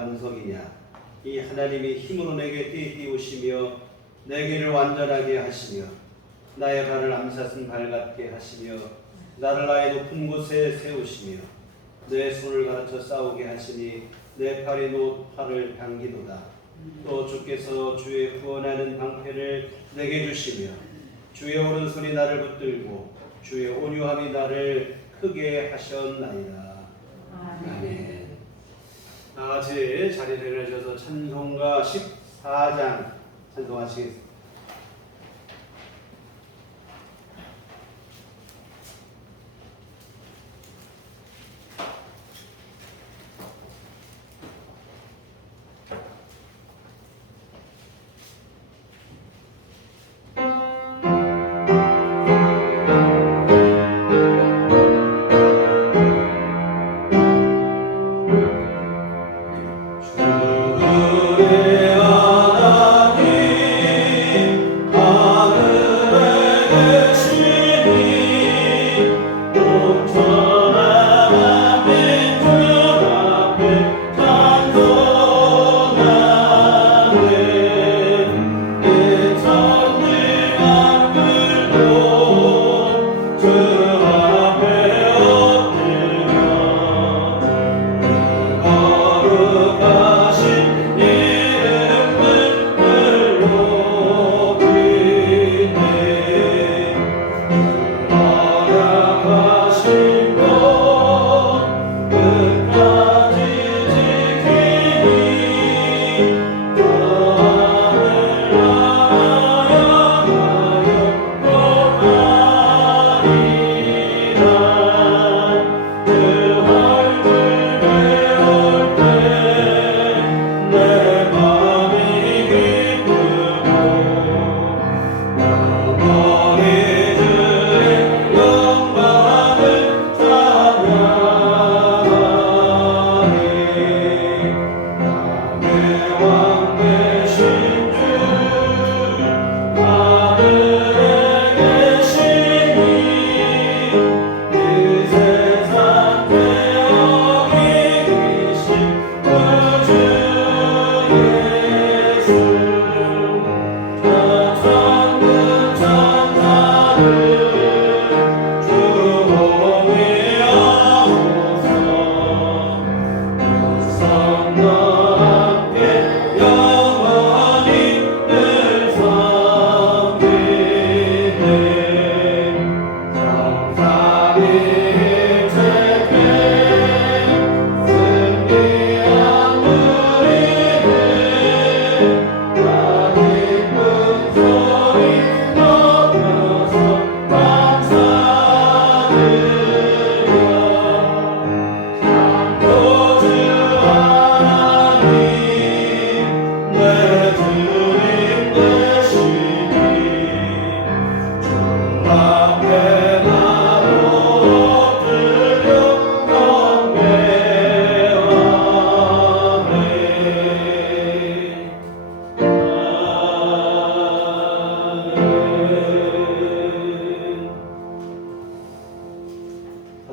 반석이냐. 이 하나님이 힘으로 내게 띄우시며 내 길을 완전하게 하시며 나의 발을 암사슴 발 같게 하시며 나를 나의 높은 곳에 세우시며 내 손을 가르쳐 싸우게 하시니 내 팔이 팔을 당기도다. 또 주께서 주의 구원하는 방패를 내게 주시며 주의 오른손이 나를 붙들고 주의 온유함이 나를 크게 하셨나이다. 아멘. 다 같이 자리를 내셔서 찬송가 14장 찬송하시겠습니다.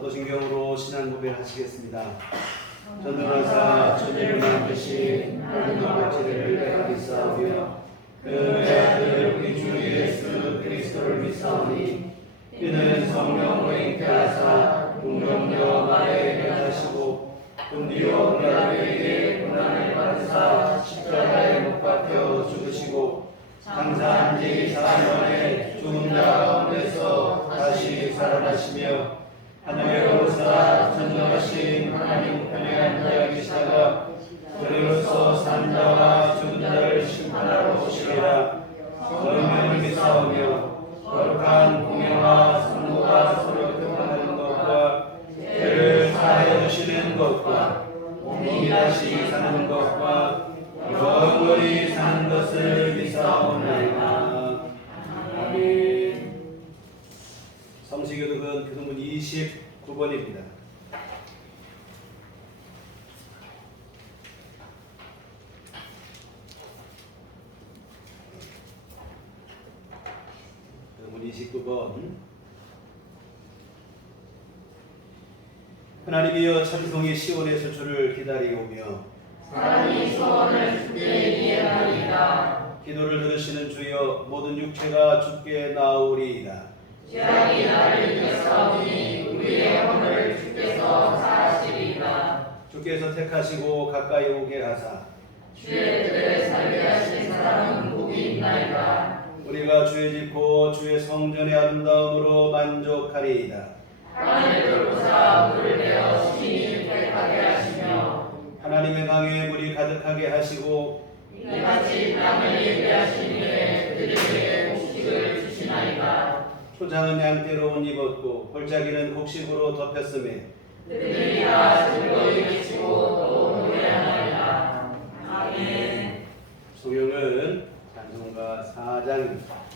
사도신경으로 신앙 고백하시겠습니다. 전능하사 천지를 만드신 하나님 아버지를 내가 믿사오며 그의 아들 우리 주 예수 그리스도를 믿사오니 이는 성령으로 잉태하사 동정녀 마리아에게 나시고 금리요 빌라도에게 고난을 받으사 십자가에 못 박혀 죽으시고 장사한 지 4년에 죽은 자 가운데서 다시 살아나시며 하늘에 오르사 전능하신 하나님 우편에 앉아 계시다가 저리로서 산 자와 죽은 자를 심판하러 오시리라. 너희는 믿사오며 거룩한 공예와 성도가 서로 교통하는 것과 죄를 사하여 주시는 것과 몸이 다시 사는 것과 영원히 사는 것을 믿사오나이다. 아멘. 성시교독은 교독문 29번입니다. 교독문 29번. 하나님이여 찬송의 시온의 수초를 기다리오며 사랑이 소원을 주께 이행하리이다. 기도를 들으시는 주여 모든 육체가 주께 나오리이다. 죄악이 나를 이겼사오니 우리의 허물을 주께서 사하시리이다. 주께서 택하시고 가까이 오게 하사 주의 뜻을 살게 하신 사람은 복이 있나이다. 우리가 주의 짓고 주의 성전의 아름다움으로 만족하리이다. 땅을 돌보사 물을 내어 신이 택하게 하시며 하나님의 강에 물이 가득하게 하시고 이같이 땅을 예비하신 이에 그들에게 곡식을 주시나이다. 초장은 양떼로 옷 입었고 골짜기는 곡식으로 덮였음에 그들이 다 즐거이 외치고 또 노래하나이다. 아멘. 성경은 찬송가 4장입니다.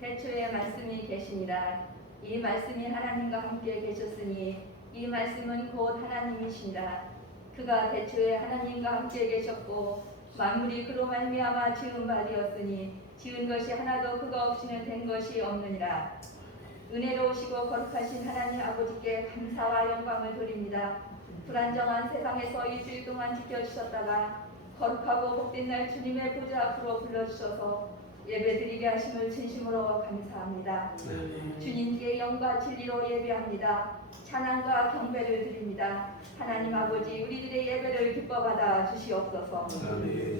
태초에 말씀이 계시니라. 이 말씀이 하나님과 함께 계셨으니 이 말씀은 곧 하나님이시니라. 그가 태초에 하나님과 함께 계셨고 만물이 그로 말미암아 지은 바 되었으니 지은 것이 하나도 그가 없이는 된 것이 없느니라. 은혜로우시고 거룩하신 하나님 아버지께 감사와 영광을 드립니다. 불안정한 세상에서 일주일 동안 지켜주셨다가 거룩하고 복된 날 주님의 보좌 앞으로 불러주셔서 예배드리게 하심을 진심으로 감사합니다. 주님께 영과 진리로 예배합니다. 찬양과 경배를 드립니다. 하나님 아버지 우리들의 예배를 기뻐받아 주시옵소서.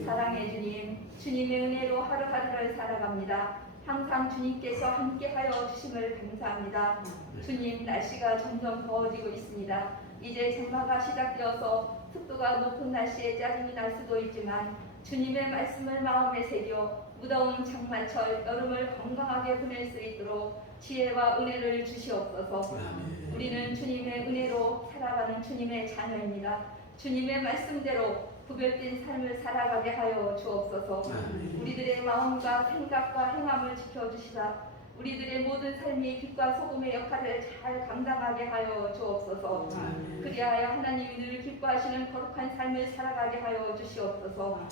사랑의 주님, 주님의 은혜로 하루하루를 살아갑니다. 항상 주님께서 함께하여 주심을 감사합니다. 주님, 날씨가 점점 더워지고 있습니다. 이제 장마가 시작되어서 습도가 높은 날씨에 짜증이 날 수도 있지만 주님의 말씀을 마음에 새겨 무더운 장마철 여름을 건강하게 보낼 수 있도록 지혜와 은혜를 주시옵소서. 우리는 주님의 은혜로 살아가는 주님의 자녀입니다. 주님의 말씀대로 구별된 삶을 살아가게 하여 주옵소서. 우리들의 마음과 생각과 행함을 지켜주시다. 우리들의 모든 삶이 빛과 소금의 역할을 잘 감당하게 하여 주옵소서. 그리하여 하나님이 늘 기뻐하시는 거룩한 삶을 살아가게 하여 주시옵소서.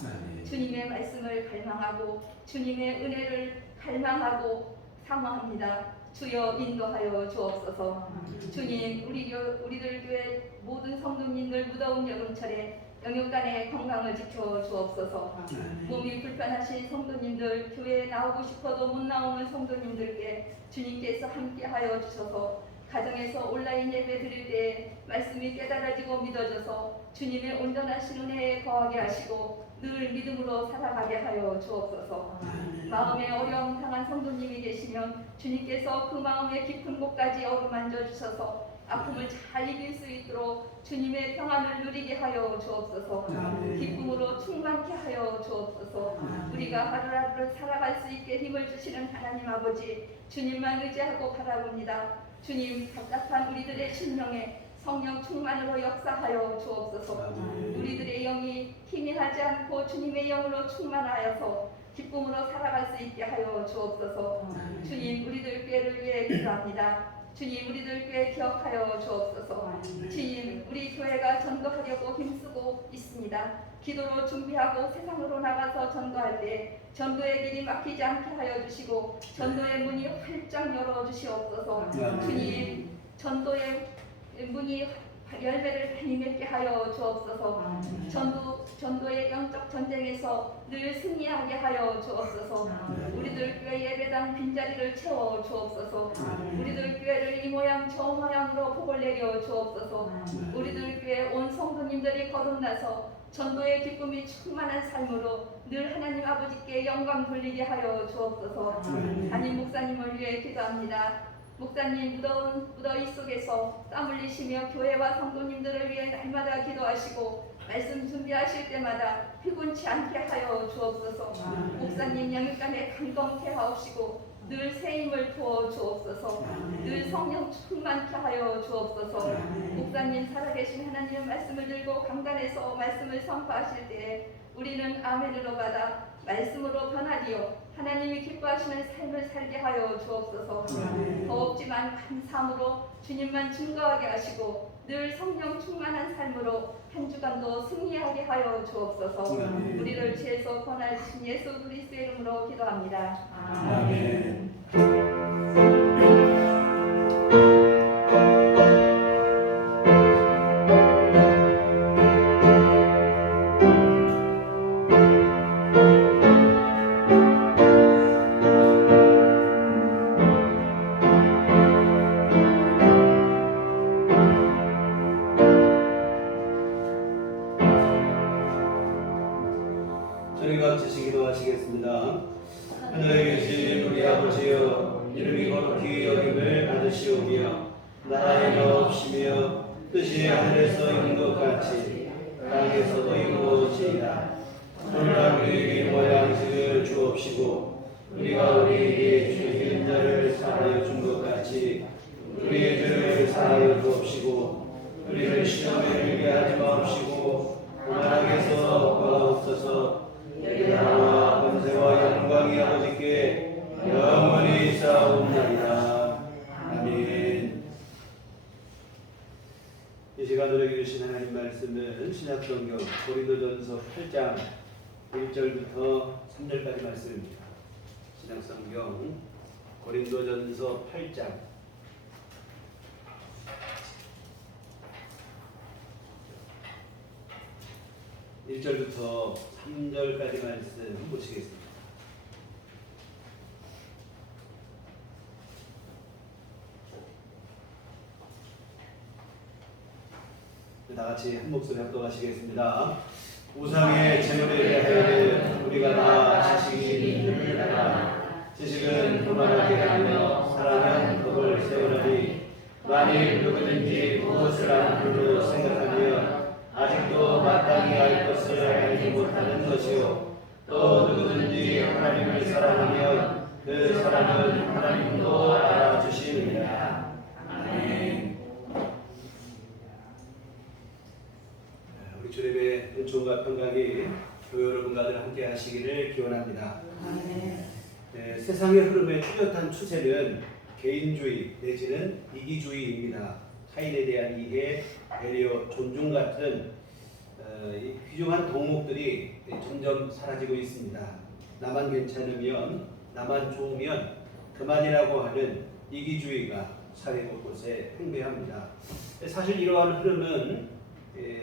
주님의 말씀을 갈망하고 주님의 은혜를 갈망하고 사모합니다. 주여 인도하여 주옵소서. 주님, 우리들 교회 모든 성도님들 무더운 여름철에 영육간의 건강을 지켜 주옵소서. 몸이 불편하신 성도님들, 교회에 나오고 싶어도 못 나오는 성도님들께 주님께서 함께하여 주셔서 가정에서 온라인 예배 드릴 때 말씀이 깨달아지고 믿어져서 주님의 온전하신 은혜에 거하게 하시고 늘 믿음으로 살아가게 하여 주옵소서. 마음에 어려움 당한 성도님이 계시면 주님께서 그 마음의 깊은 곳까지 어루만져 주셔서 아픔을 잘 이길 수 있도록 주님의 평안을 누리게 하여 주옵소서. 기쁨으로 충만케 하여 주옵소서. 우리가 하루하루를 살아갈 수 있게 힘을 주시는 하나님 아버지, 주님만 의지하고 바라봅니다. 주님, 답답한 우리들의 심령에 성령 충만으로 역사하여 주옵소서. 우리들의 영이 희미하지 않고 주님의 영으로 충만하여서 기쁨으로 살아갈 수 있게 하여 주옵소서. 주님, 우리들 교회를 위해 기도합니다. 주님 우리들 교회 기억하여 주옵소서. 주님 우리 교회가 전도하려고 힘쓰고 있습니다. 기도로 준비하고 세상으로 나가서 전도할 때 전도의 길이 막히지 않게 하여 주시고 전도의 문이 활짝 열어 주시옵소서. 주님 전도의 문이 열매를 많이 맺게 하여 주옵소서. 전도의 영적 전쟁에서 늘 승리하게 하여 주옵소서. 우리들 교회 예배당 빈자리를 채워 주옵소서. 우리들 교회를 이 모양 저 모양으로 복을 내려 주옵소서. 우리들 교회 온 성도님들이 거듭나서 전도의 기쁨이 충만한 삶으로 늘 하나님 아버지께 영광 돌리게 하여 주옵소서. 담임 목사님을 위해 기도합니다. 목사님 무더위 속에서 땀 흘리시며 교회와 성도님들을 위해 날마다 기도하시고 말씀 준비하실 때마다 피곤치 않게 하여 주옵소서. 목사님 영육간에 강건케 하옵시고 늘 새 힘을 부어 주옵소서. 늘 성령 충만케 하여 주옵소서. 목사님 살아계신 하나님의 말씀을 들고 강단에서 말씀을 선포하실 때에 우리는 아멘으로 받아 말씀으로 변하리요 하나님이 기뻐하시는 삶을 살게 하여 주옵소서. 더없지만 감사함으로 주님만 증거하게 하시고 늘 성령 충만한 삶으로 한 주간도 승리하게 하여 주옵소서. 우리를 지혜서 권하신 예수 그리스도의 이름으로 기도합니다. 아멘. 저희가 같이 기도하시겠습니다. 하늘에 계신 우리 아버지여, 이름이 거룩히 여김을 받으시오며 나라의 나옵시며 뜻이 하늘에서 이룬 것 같이 땅에서도 이루어지이다. 오늘날 우리에게 모양식을 주옵시고 우리가 우리에게 죄진 자를 사하여 준 것 같이 우리의 죄를 사하여 주옵시고 우리를 시험에 들게 하지 마옵시고 오만하게서 구하옵소서. 나라와 권세와 영광이 아버지께 영원히 쌓아옵나이다. 아멘. 이 시간 우리에게 주신 하나님 말씀은 신약성경 고린도전서 8장 1절부터 3절까지 말씀입니다. 신약성경 고린도전서 8장 1절부터 3절까지 말씀 보시겠습니다. 다 같이 한 목소리 합독하시겠습니다. 우상의 제물에 대하여 우리가 다 지식이 있는 줄 알아. 지식은 교만하게 하며 사랑은 법을 세우나니 만일 누구든지 무엇을 안 줄로 생각하며 아직도 마땅히 알 것을 알지 못하는 것이요 또 누구든지 하나님을 사랑하면 그 사람은 하나님도 알아주시느니라. 아멘. 우리 주님의 은총과 평강이 교회 여러분과들 함께 하시기를 기원합니다. 세상의 흐름의 뚜렷한 추세는 개인주의 내지는 이기주의입니다. 타인에 대한 이해, 배려, 존중 같은 귀중한 덕목들이 점점 사라지고 있습니다. 나만 괜찮으면, 나만 좋으면 그만이라고 하는 이기주의가 사회 곳곳에 팽배합니다. 사실 이러한 흐름은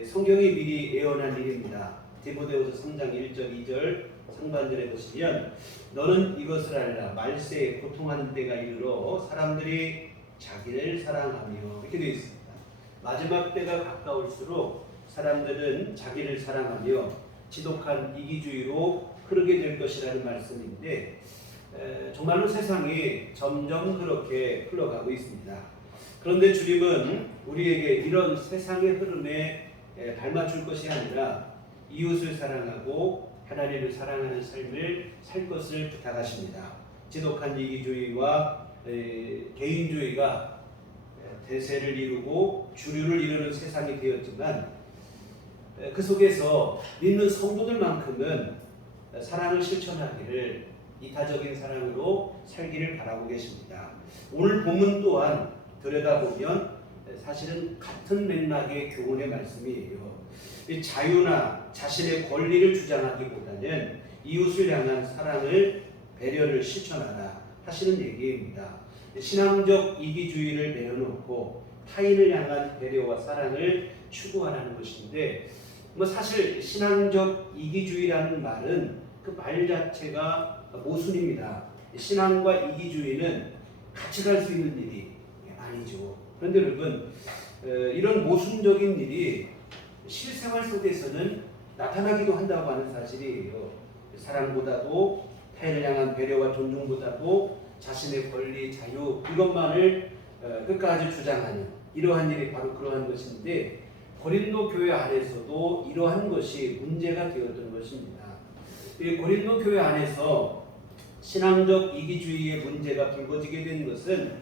성경이 미리 예언한 일입니다. 디모데후서 3장 1절 2절 상반절에 보시면 너는 이것을 알라. 말세에 고통하는 때가 이르러 사람들이 자기를 사랑하며 이렇게 되어 있습니다. 마지막 때가 가까울수록 사람들은 자기를 사랑하며 지독한 이기주의로 흐르게 될 것이라는 말씀인데 정말로 세상이 점점 그렇게 흘러가고 있습니다. 그런데 주님은 우리에게 이런 세상의 흐름에 발맞출 것이 아니라 이웃을 사랑하고 하나님을 사랑하는 삶을 살 것을 부탁하십니다. 지독한 이기주의와 개인주의가 대세를 이루고 주류를 이루는 세상이 되었지만 그 속에서 믿는 성도들만큼은 사랑을 실천하기를 이타적인 사랑으로 살기를 바라고 계십니다. 오늘 본문 또한 들여다보면 사실은 같은 맥락의 교훈의 말씀이에요. 이 자유나 자신의 권리를 주장하기보다는 이웃을 향한 사랑을, 배려를 실천하라 하시는 얘기입니다. 신앙적 이기주의를 내려놓고 타인을 향한 배려와 사랑을 추구하라는 것인데, 사실 신앙적 이기주의라는 말은 그 말 자체가 모순입니다. 신앙과 이기주의는 같이 갈 수 있는 일이 아니죠. 그런데 여러분, 이런 모순적인 일이 실생활 속에서는 나타나기도 한다고 하는 사실이에요. 사랑보다도 타인을 향한 배려와 존중보다도 자신의 권리, 자유 이것만을 끝까지 주장하는 이러한 일이 바로 그러한 것인데, 고린도 교회 안에서도 이러한 것이 문제가 되었던 것입니다. 이 고린도 교회 안에서 신앙적 이기주의의 문제가 불거지게 된 것은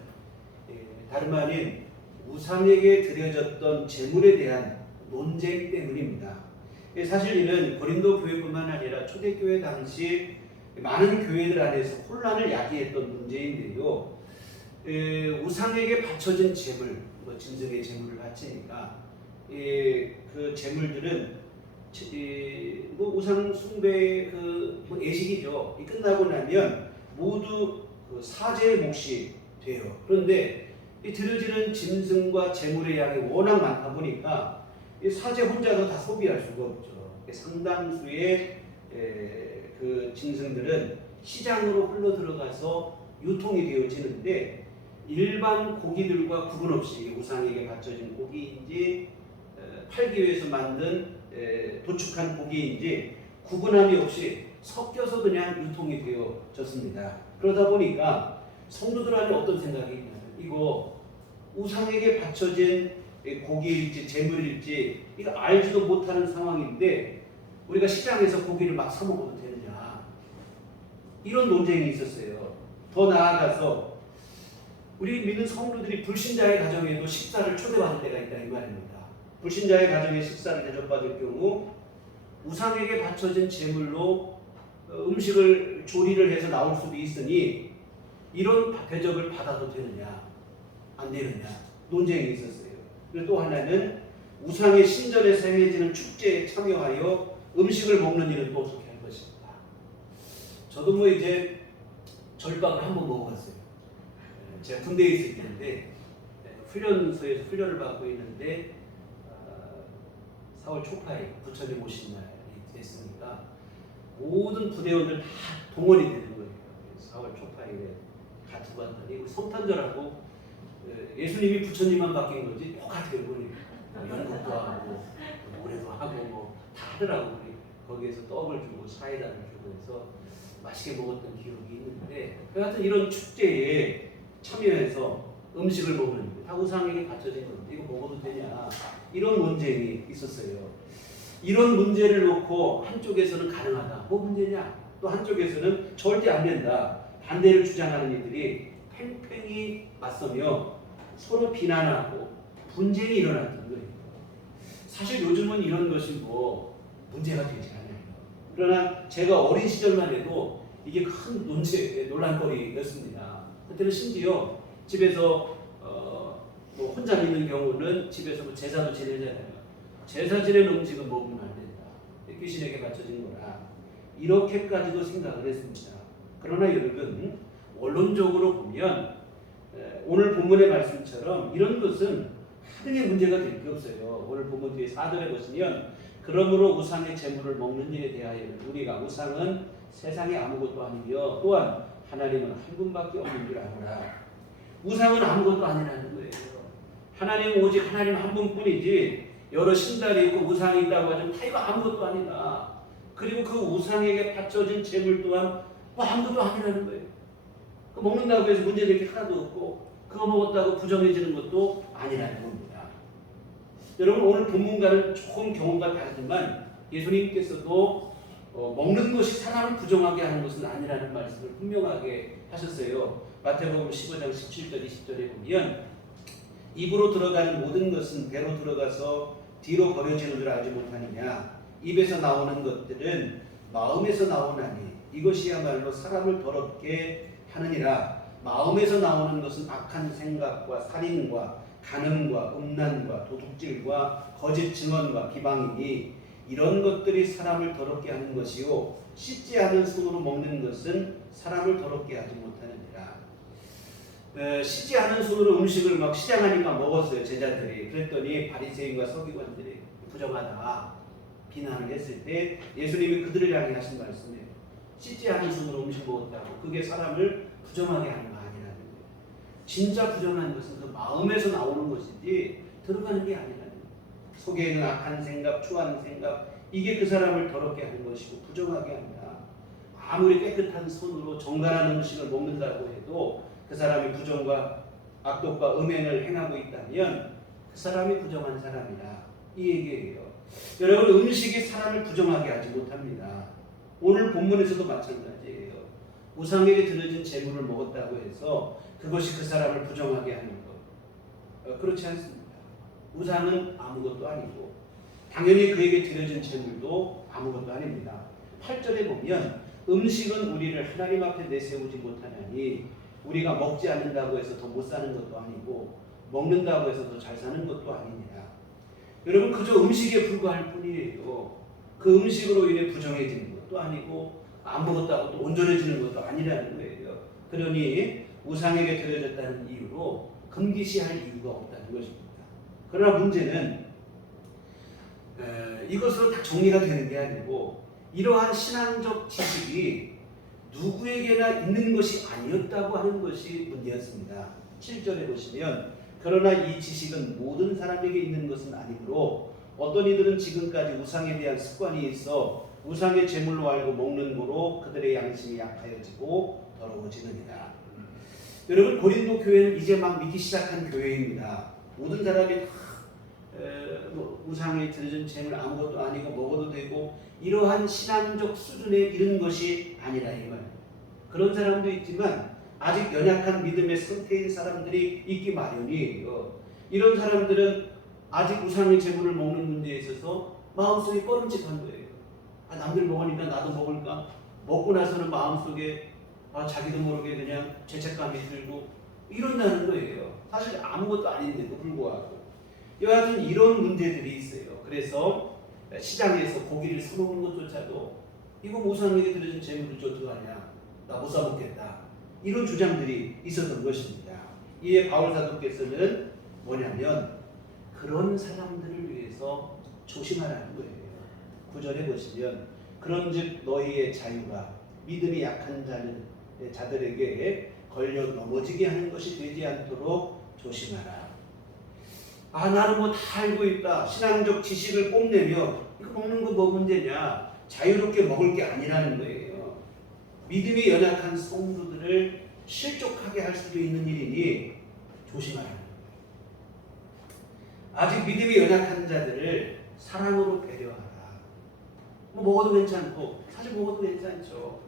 다름 아닌 우상에게 드려졌던 제물에 대한 논쟁 때문입니다. 사실 이는 고린도 교회뿐만 아니라 초대교회 당시 많은 교회들 안에서 혼란을 야기했던 문제인데요. 우상에게 바쳐진 제물, 짐승의 제물을 바치니까 그 제물들은 우상 숭배의 예식이죠. 끝나고 나면 모두 사제의 몫이 돼요. 그런데 이 드려지는 짐승과 제물의 양이 워낙 많다 보니까 이 사제 혼자서 다 소비할 수가 없죠. 상당수의 그 짐승들은 시장으로 흘러 들어가서 유통이 되어지는데, 일반 고기들과 구분 없이 우상에게 바쳐진 고기인지 팔기 위해서 만든 도축한 고기인지 구분함이 없이 섞여서 그냥 유통이 되어졌습니다. 그러다 보니까 성도들 안에 어떤 생각이 있냐면, 이거 우상에게 바쳐진 고기일지 제물일지 이거 알지도 못하는 상황인데 우리가 시장에서 고기를 막 사 먹어도 되느냐, 이런 논쟁이 있었어요. 더 나아가서 우리 믿는 성도들이 불신자의 가정에도 식사를 초대받을 때가 있다 이 말입니다. 불신자의 가정에 식사를 대접받을 경우 우상에게 바쳐진 제물로 음식을 조리를 해서 나올 수도 있으니 이런 대접을 받아도 되느냐 안 되느냐 논쟁이 있었어요. 그리고 또 하나는 우상의 신전에서 행해지는 축제에 참여하여 음식을 먹는 일은 또 어떻게 할 것인가. 저도 이제 절박을 한번 먹어봤어요. 제가 군대에 있을 때인데 훈련소에서 훈련을 받고 있는데 4월 초파에 부처님 오신 날이 됐으니까 모든 부대원들 다 동원이 되는 거예요. 4월 초파에 가지고 왔더니 우리 성탄절하고 예수님이 부처님만 바뀐 거지 똑같아요. 연극도 하고 노래도 하고 다 하더라고. 거기에서 떡을 주고 사이다를 주고 해서 맛있게 먹었던 기억이 있는데, 그 같은 이런 축제에 참여해서 음식을 먹는 다 우상에게 바쳐진 건데 이거 먹어도 되냐, 이런 논쟁이 있었어요. 이런 문제를 놓고 한쪽에서는 가능하다, 뭐 문제냐, 또 한쪽에서는 절대 안 된다, 반대를 주장하는 이들이 팽팽히 맞서며 서로 비난하고 분쟁이 일어났던 거예요. 사실 요즘은 이런 것이 문제가 되지 않아요. 그러나 제가 어린 시절만 해도 이게 큰 논란거리였습니다. 그때는 심지어 집에서 혼자 있는 경우는 집에서 제사도 지내잖아요. 제사 지낸 음식은 먹으면 안 된다, 귀신에게 바쳐진 거라, 이렇게까지도 생각을 했습니다. 그러나 여러분, 원론적으로 보면 오늘 본문의 말씀처럼 이런 것은 하등의 문제가 될 게 없어요. 오늘 본문 뒤에 4절에 보시면, 그러므로 우상의 제물을 먹는 일에 대하여 우리가 우상은 세상에 아무것도 아니며 또한 하나님은 한 분밖에 없는 줄 아노라. 우상은 아무것도 아니라는 거예요. 하나님은 오직 하나님 한 분뿐이지 여러 신달이 있고 우상이 있다고 하지만 다 이거 아무것도 아니다. 그리고 그 우상에게 바쳐진 제물 또한 아무것도 아니라는 거예요. 먹는다고 해서 문제될 게 하나도 없고 그거 먹었다고 부정해지는 것도 아니라는 겁니다. 여러분, 오늘 본문과는 조금 경우가 다르지만 예수님께서도 먹는 것이 사람을 부정하게 하는 것은 아니라는 말씀을 분명하게 하셨어요. 마태복음 15장 17절 20절에 보면, 입으로 들어가는 모든 것은 배로 들어가서 뒤로 버려지는 줄 알지 못하느냐. 입에서 나오는 것들은 마음에서 나오나니 이것이야말로 사람을 더럽게 하느니라. 마음에서 나오는 것은 악한 생각과 살인과 간음과 음란과 도둑질과 거짓 증언과 비방이니 이런 것들이 사람을 더럽게 하는 것이요 씻지 않은 손으로 먹는 것은 사람을 더럽게 하지 못하느니라. 씻지 않은 손으로 음식을 막 시장하니까 먹었어요, 제자들이. 그랬더니 바리새인과 서기관들이 부정하다 비난을 했을 때 예수님이 그들을 향해 하신 말씀이에요. 씻지 않은 손으로 음식 먹었다고 그게 사람을 부정하게 하는 거 아니라는 거예요. 진짜 부정한 것은 그 마음에서 나오는 것이지 들어가는 게 아니라는 거예요. 속에 있는 악한 생각, 추한 생각, 이게 그 사람을 더럽게 하는 것이고 부정하게 한다. 아무리 깨끗한 손으로 정갈한 음식을 먹는다고 해도 그 사람이 부정과 악독과 음행을 행하고 있다면 그 사람이 부정한 사람이다. 이 얘기예요. 여러분, 음식이 사람을 부정하게 하지 못합니다. 오늘 본문에서도 마찬가지예요. 우상에게 드려진 재물을 먹었다고 해서 그것이 그 사람을 부정하게 하는 것, 그렇지 않습니다. 우상은 아무것도 아니고 당연히 그에게 드려진 재물도 아무것도 아닙니다. 8절에 보면 음식은 우리를 하나님 앞에 내세우지 못하나니 우리가 먹지 않는다고 해서 더 못 사는 것도 아니고 먹는다고 해서 더 잘 사는 것도 아니니라. 여러분, 그저 음식에 불과할 뿐이에요. 그 음식으로 인해 부정해지는 것도 아니고 안 먹었다고 또 온전해지는 것도 아니라는 거예요. 그러니 우상에게 드려졌다는 이유로 금기시할 이유가 없다는 것입니다. 그러나 문제는 이것으로 다 정리가 되는 게 아니고 이러한 신앙적 지식이 누구에게나 있는 것이 아니었다고 하는 것이 문제였습니다. 7절에 보시면 그러나 이 지식은 모든 사람에게 있는 것은 아니므로 어떤 이들은 지금까지 우상에 대한 습관이 있어 우상의 제물로 알고 먹는 거로 그들의 양심이 약하여지고 더러워지느니라. 여러분, 고린도 교회는 이제 막 믿기 시작한 교회입니다. 모든 사람이 다 우상에 드려진 재물 아무것도 아니고 먹어도 되고 이러한 신앙적 수준에 이른 것이 아니라 이 말. 그런 사람도 있지만 아직 연약한 믿음의 상태인 사람들이 있기 마련이에요. 이런 사람들은 아직 우상의 재물을 먹는 문제에 있어서 마음속에 꺼름직한 거예요. 남들 먹으니까 나도 먹을까? 먹고 나서는 마음속에 자기도 모르게 그냥 죄책감이 들고 이런다는 거예요. 사실 아무것도 아닌데도 불구하고. 여하튼 이런 문제들이 있어요. 그래서 시장에서 고기를 사먹는 것조차도 이거 우상에게 드려진 재물을 어떡하냐? 나 못 사먹겠다. 이런 주장들이 있었던 것입니다. 이에 바울 사도께서는 뭐냐면 그런 사람들을 위해서 조심하라는 거예요. 9절에 보시면 그런즉 너희의 자유가 믿음이 약한 자들에게 걸려 넘어지게 하는 것이 되지 않도록 조심하라. 나는 뭐 다 알고 있다. 신앙적 지식을 뽐내며 이거 먹는 거 뭐 문제냐. 자유롭게 먹을 게 아니라는 거예요. 믿음이 연약한 성도들을 실족하게 할 수도 있는 일이니 조심하라. 아직 믿음이 연약한 자들을 사랑으로 배려하라. 뭐 먹어도 괜찮고 사실 먹어도 괜찮죠.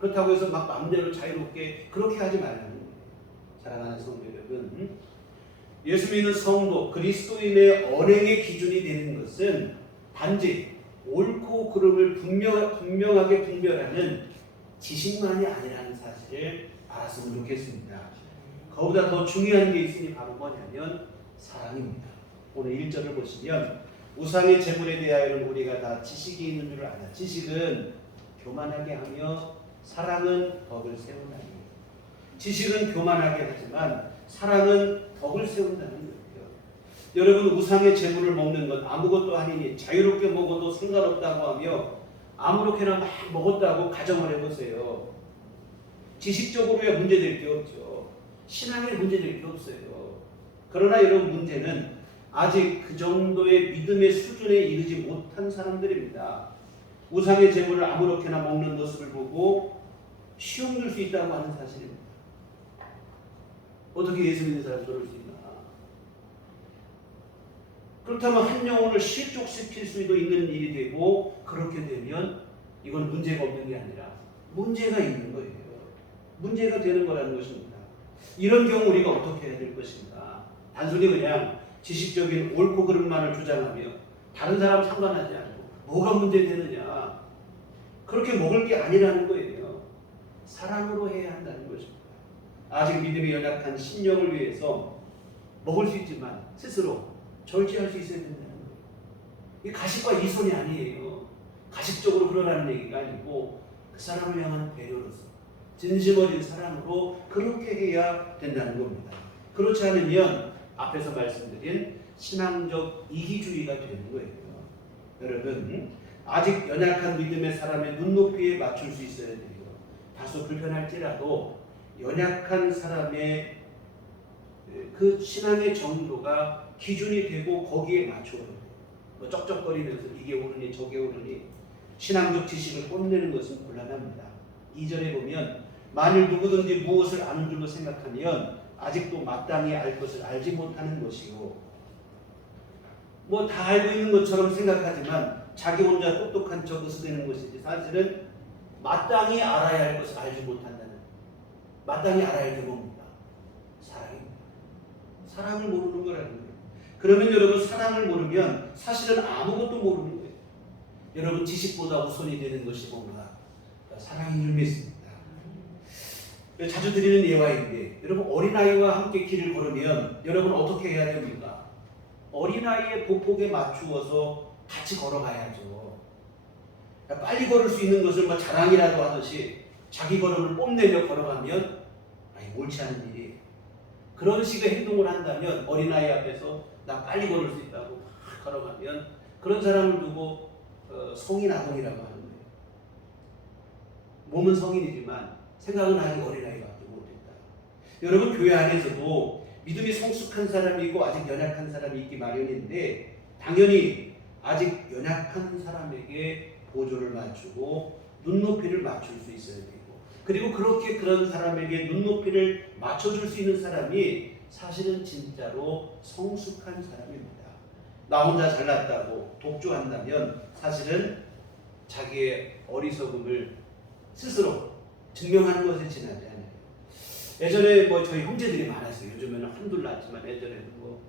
그렇다고 해서 막 마음대로 자유롭게 그렇게 하지 말라는 거예요. 사랑하는 성도 여러분, 예수 믿는 성도 그리스도인의 언행의 기준이 되는 것은 단지 옳고 그름을 분명하게 분별하는 지식만이 아니라는 사실을 알았으면 좋겠습니다. 그보다 더 중요한 게 있으니 바로 뭐냐면 사랑입니다. 오늘 1절을 보시면 우상의 재물에 대하여는 우리가 다 지식이 있는 줄 아냐. 지식은 교만하게 하며 사랑은 덕을 세운다는 거예요. 지식은 교만하게 하지만 사랑은 덕을 세운다는 거예요. 여러분, 우상의 재물을 먹는 건 아무것도 아니니 자유롭게 먹어도 상관없다고 하며 아무렇게나 막 먹었다고 가정을 해보세요. 지식적으로야 문제될 게 없죠. 신앙에 문제될 게 없어요. 그러나 이런 문제는 아직 그 정도의 믿음의 수준에 이르지 못한 사람들입니다. 우상의 재물을 아무렇게나 먹는 모습을 보고 시험 줄 수 있다고 하는 사실입니다. 어떻게 예수 믿는 사람이 그럴 수 있나? 그렇다면 한 영혼을 실족시킬 수도 있는 일이 되고 그렇게 되면 이건 문제가 없는 게 아니라 문제가 있는 거예요. 문제가 되는 거라는 것입니다. 이런 경우 우리가 어떻게 해야 될 것인가? 단순히 그냥 지식적인 옳고 그름만을 주장하며 다른 사람 상관하지 않고 뭐가 문제되느냐? 그렇게 먹을 게 아니라는 거예요. 사랑으로 해야 한다는 것입니다. 아직 믿음이 연약한 심령을 위해서 먹을 수 있지만 스스로 절제할 수 있어야 된다는 거예요. 이 가식과 이손이 아니에요. 가식적으로 그러라는 얘기가 아니고 그 사람을 향한 배려로서 진심 어린 사랑으로 그렇게 해야 된다는 겁니다. 그렇지 않으면 앞에서 말씀드린 신앙적 이기주의가 되는 거예요. 여러분, 아직 연약한 믿음의 사람의 눈높이에 맞출 수 있어야 돼요. 다소 불편할지라도 연약한 사람의 그 신앙의 정도가 기준이 되고 거기에 맞춰야 돼요. 뭐 쩍쩍거리면서 이게 옳으니 저게 옳으니 신앙적 지식을 뽐내는 것은 곤란합니다. 2절에 보면 만일 누구든지 무엇을 아는 줄로 생각하면 아직도 마땅히 알 것을 알지 못하는 것이요. 뭐 다 알고 있는 것처럼 생각하지만 자기 혼자 똑똑한 척 으스대는 것이지 사실은 마땅히 알아야 할 것을 알지 못한다는, 마땅히 알아야 할 게 뭡니까? 사랑입니다. 사랑을 모르는 거라는 거예요. 그러면 여러분, 사랑을 모르면 사실은 아무것도 모르는 거예요. 여러분, 지식보다 우선이 되는 것이 뭔가? 사랑인 줄 믿습니다. 자주 드리는 예화인데, 여러분, 어린아이와 함께 길을 걸으면 여러분 어떻게 해야 됩니까? 어린아이의 보폭에 맞추어서 같이 걸어가야죠. 빨리 걸을 수 있는 것을 뭐 자랑이라도 하듯이 자기 걸음을 뽐내며 걸어가면 옳지 않은 일이에요. 그런 식의 행동을 한다면 어린아이 앞에서 나 빨리 걸을 수 있다고 막 걸어가면 그런 사람을 두고 성인 아동이라고 하는 거예요. 몸은 성인이지만 생각은 아직 어린아이밖에 못했다. 여러분, 교회 안에서도 믿음이 성숙한 사람이 있고 아직 연약한 사람이 있기 마련인데 당연히 아직 연약한 사람에게 보조를 맞추고 눈높이를 맞출 수 있어야 되고, 그리고 그렇게 그런 사람에게 눈높이를 맞춰줄 수 있는 사람이 사실은 진짜로 성숙한 사람입니다. 나 혼자 잘났다고 독주한다면 사실은 자기의 어리석음을 스스로 증명하는 것에 지나지 않아요. 예전에 뭐 저희 형제들이 많았어요. 요즘에는 한둘 낳지만 예전에는 뭐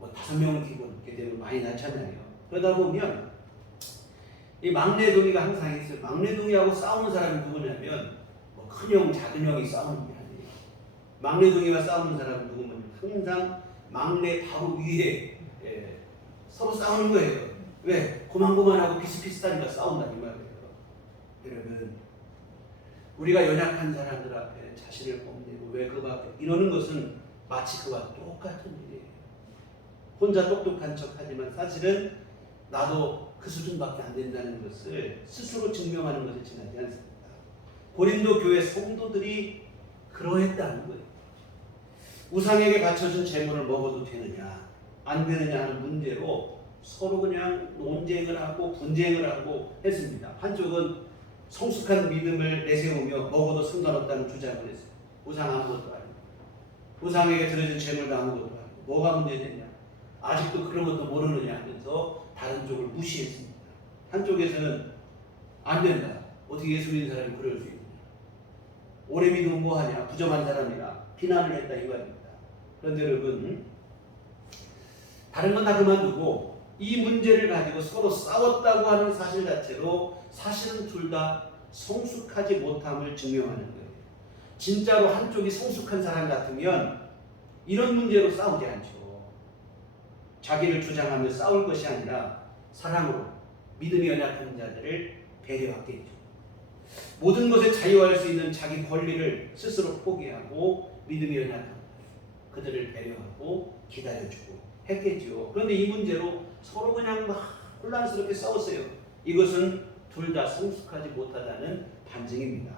5명을 키우게 되면 많이 낳잖아요. 그러다 보면 이 막내동이가 항상 있어요. 막내동이하고 싸우는 사람이 누구냐면 뭐 큰형, 작은형이 싸우는 게 아니에요. 막내동이와 싸우는 사람은 누구면 항상 막내 바로 위에 서로 싸우는 거예요. 왜? 고만고만하고 비슷비슷하니까 싸운다 이 말이에요. 여러분, 우리가 연약한 사람들 앞에 자신을 뽐내고 왜 그 앞에 이러는 것은 마치 그와 똑같은 일이에요. 혼자 똑똑한 척하지만 사실은 나도 그 수준밖에 안 된다는 것을 스스로 증명하는 것에 지나지 않습니다. 고린도 교회 성도들이 그러했다는 거예요. 우상에게 바쳐준 재물을 먹어도 되느냐 안 되느냐 하는 문제로 서로 그냥 논쟁을 하고 분쟁을 하고 했습니다. 한쪽은 성숙한 믿음을 내세우며 먹어도 상관없다는 주장을 했어요. 우상 아무것도 아니고, 우상에게 드려진 재물도 아무것도 아니고, 뭐가 문제되냐, 아직도 그런 것도 모르느냐 하면서 다른 쪽을 무시했습니다. 한쪽에서는 안 된다, 어떻게 예수 믿는 사람이 그럴 수 있느냐, 오래 믿으면 뭐하냐, 부정한 사람이라 비난을 했다 이 말입니다. 그런데 여러분, 다른 건 다 그만두고 이 문제를 가지고 서로 싸웠다고 하는 사실 자체로 사실은 둘 다 성숙하지 못함을 증명하는 거예요. 진짜로 한쪽이 성숙한 사람 같으면 이런 문제로 싸우지 않죠. 자기를 주장하며 싸울 것이 아니라 사랑으로 믿음이 연약한 자들을 배려하겠죠. 모든 것에 자유할 수 있는 자기 권리를 스스로 포기하고 믿음이 연약한 그들을 배려하고 기다려주고 했겠죠. 그런데 이 문제로 서로 그냥 막 혼란스럽게 싸웠어요. 이것은 둘 다 성숙하지 못하다는 반증입니다.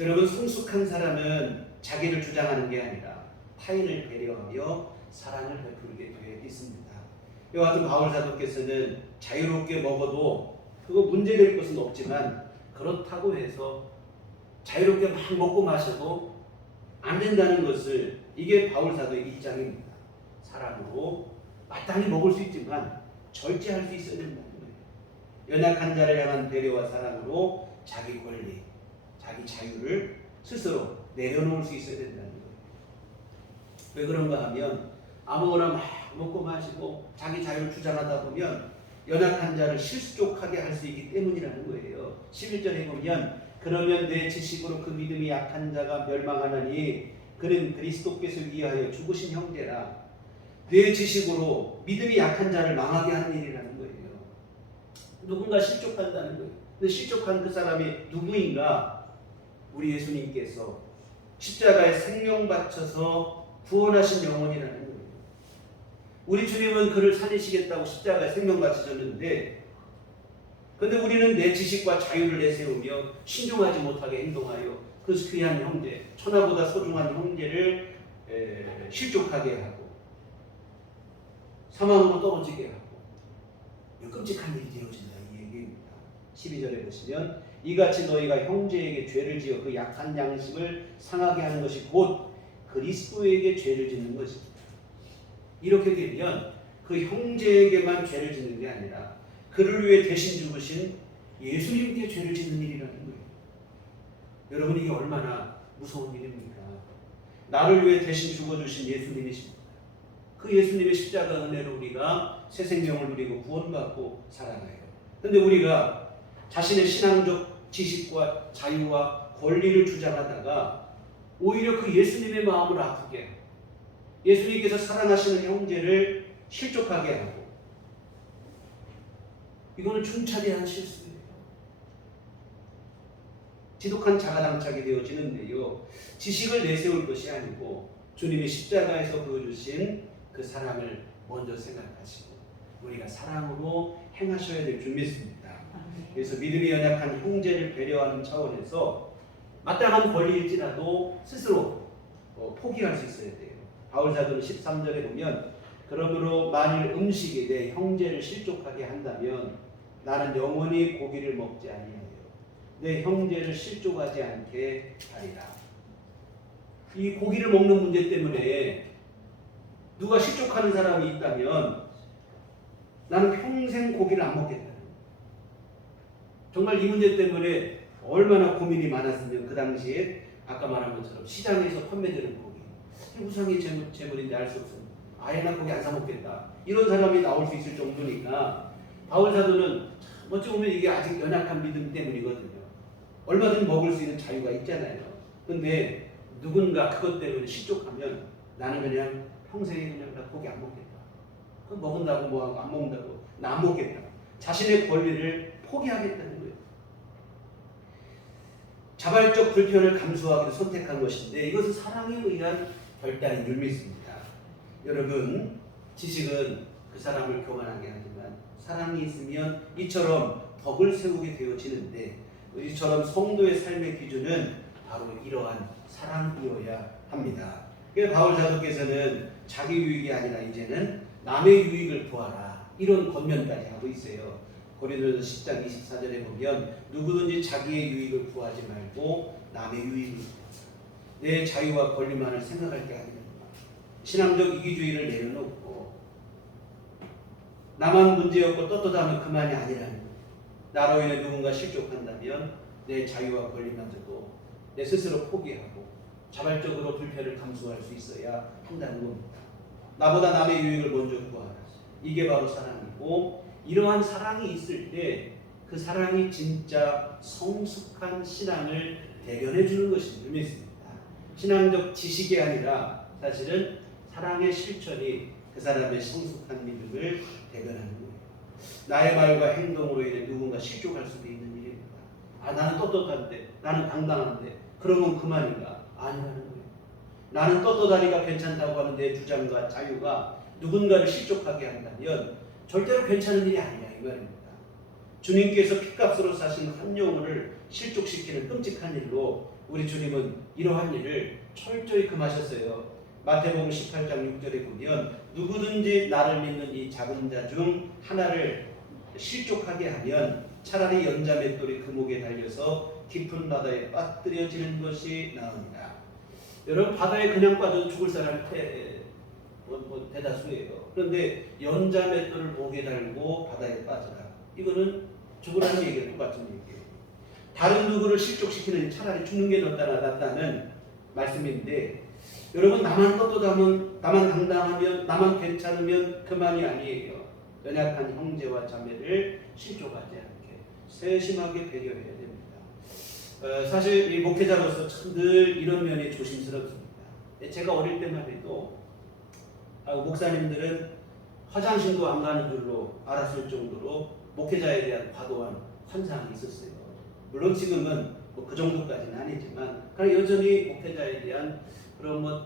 여러분, 성숙한 사람은 자기를 주장하는 게 아니라 타인을 배려하며 사랑을 베풀게 되어 있습니다. 이와 같은 바울 사도께서는 자유롭게 먹어도 그거 문제될 것은 없지만 그렇다고 해서 자유롭게 막 먹고 마셔도 안 된다는 것을, 이게 바울 사도의 입장입니다. 사랑으로 마땅히 먹을 수 있지만 절제할 수 있어야 된다는 거예요. 연약한 자를 향한 배려와 사랑으로 자기 권리, 자기 자유를 스스로 내려놓을 수 있어야 된다는 거예요. 왜 그런가 하면 아무거나 막 먹고 마시고 자기 자유를 주장하다 보면 연약한 자를 실족하게 할 수 있기 때문이라는 거예요. 11절에 보면 그러면 내 지식으로 그 믿음이 약한 자가 멸망하나니 그는 그리스도께서 위하여 죽으신 형제라. 내 지식으로 믿음이 약한 자를 망하게 하는 일이라는 거예요. 누군가 실족한다는 거예요. 근데 실족한 그 사람이 누구인가? 우리 예수님께서 십자가에 생명 바쳐서 구원하신 영혼이라는 거예요. 우리 주님은 그를 살리시겠다고 십자가에 생명 바치셨는데, 근데 우리는 내 지식과 자유를 내세우며 신중하지 못하게 행동하여 그 귀한 형제, 천하보다 소중한 형제를 실족하게 하고 사망으로 떨어지게 하고 끔찍한 일이 되어진다, 이 얘기입니다. 12절에 보시면 이같이 너희가 형제에게 죄를 지어 그 약한 양심을 상하게 하는 것이 곧 그리스도에게 죄를 짓는 것입니다. 이렇게 되면 그 형제에게만 죄를 짓는 게 아니라 그를 위해 대신 죽으신 예수님께 죄를 짓는 일이라는 거예요. 여러분, 이게 얼마나 무서운 일입니까? 나를 위해 대신 죽어주신 예수님이십니다. 그 예수님의 십자가 은혜로 우리가 새 생명을 누리고 구원받고 살아가요. 그런데 우리가 자신의 신앙적 지식과 자유와 권리를 주장하다가 오히려 그 예수님의 마음을 아프게 하고 예수님께서 사랑하시는 형제를 실족하게 하고, 이거는 중차대한 실수예요. 지독한 자가당착이 되어지는데요, 지식을 내세울 것이 아니고 주님이 십자가에서 보여주신 그 사랑을 먼저 생각하시고 우리가 사랑으로 행하셔야 될 줄 믿습니다. 그래서 믿음이 연약한 형제를 배려하는 차원에서 마땅한 권리일지라도 스스로 포기할 수 있어야 돼요. 바울 사도는 13절에 보면 그러므로 만일 음식이 내 형제를 실족하게 한다면 나는 영원히 고기를 먹지 아니하여 내 형제를 실족하지 않게 하리라. 이 고기를 먹는 문제 때문에 누가 실족하는 사람이 있다면 나는 평생 고기를 안 먹겠다. 정말 이 문제 때문에 얼마나 고민이 많았으면 그 당시에 아까 말한 것처럼 시장에서 판매되는 고기, 우상의 재물인데 알 수 없습니다. 아예 나 고기 안 사 먹겠다, 이런 사람이 나올 수 있을 정도니까 바울 사도는 어찌 보면 이게 아직 연약한 믿음 때문이거든요. 얼마든지 먹을 수 있는 자유가 있잖아요. 근데 누군가 그것 때문에 실족하면 나는 그냥 평생에 그냥 나 고기 안 먹겠다. 그 먹는다고 뭐하고 안 먹는다고 나 안 먹겠다. 자신의 권리를 포기하겠다는 거예요. 자발적 불편을 감수하기를 선택한 것인데 이것은 사랑에 의한 결단인 줄 믿습니다. 여러분, 지식은 그 사람을 교만하게 하지만 사랑이 있으면 이처럼 덕을 세우게 되어지는데, 이처럼 성도의 삶의 기준은 바로 이러한 사랑이어야 합니다. 그래서 바울 사도께서는 자기 유익이 아니라 이제는 남의 유익을 구하라, 이런 권면까지 하고 있어요. 고린도전서 10장 24절에 보면 누구든지 자기의 유익을 구하지 말고 남의 유익을 구하라. 내 자유와 권리만을 생각할 게 아니라 신앙적 이기주의를 내려놓고 나만 문제였고 떳떳하면 그만이 아니라는 거예요. 나로 인해 누군가 실족한다면 내 자유와 권리마저도 내 스스로 포기하고 자발적으로 불편을 감수할 수 있어야 한다는 겁니다. 나보다 남의 유익을 먼저 구하라. 이게 바로 사랑이고, 이러한 사랑이 있을 때 그 사랑이 진짜 성숙한 신앙을 대변해 주는 것인 줄 믿습니다. 신앙적 지식이 아니라 사실은 사랑의 실천이 그 사람의 성숙한 믿음을 대변하는 거예요. 나의 말과 행동으로 인해 누군가 실족할 수도 있는 일입니다. 나는 떳떳한데, 나는 당당한데, 그러면 그만인가? 아니라는 거예요. 나는 떳떳하니까 괜찮다고 하는 내 주장과 자유가 누군가를 실족하게 한다면 절대로 괜찮은 일이 아니야, 이 말입니다. 주님께서 피값으로 사신 한 영혼을 실족시키는 끔찍한 일로 우리 주님은 이러한 일을 철저히 금하셨어요. 마태복음 18장 6절에 보면 누구든지 나를 믿는 이 작은 자 중 하나를 실족하게 하면 차라리 연자맷돌이 그 목에 달려서 깊은 바다에 빠뜨려지는 것이 나으니라. 여러분, 바다에 그냥 빠져도 죽을 사람이 대다수예요. 그런데 연자맷돌을 목에 달고 바다에 빠져라, 이거는 죽으라는 얘기랑 똑같은 얘기예요. 다른 누구를 실족시키는 차라리 죽는 게 낫다는 말씀인데, 여러분, 나만 떳떳하면, 나만 당당하면, 나만 괜찮으면 그만이 아니에요. 연약한 형제와 자매를 실족하지 않게 세심하게 배려해야 됩니다. 사실 이 목회자로서 참 늘 이런 면이 조심스럽습니다. 제가 어릴 때만 해도 목사님들은 화장실도 안 가는 줄로 알았을 정도로 목회자에 대한 과도한 환상이 있었어요. 물론 지금은 그 정도까지는 아니지만 여전히 목회자에 대한 그런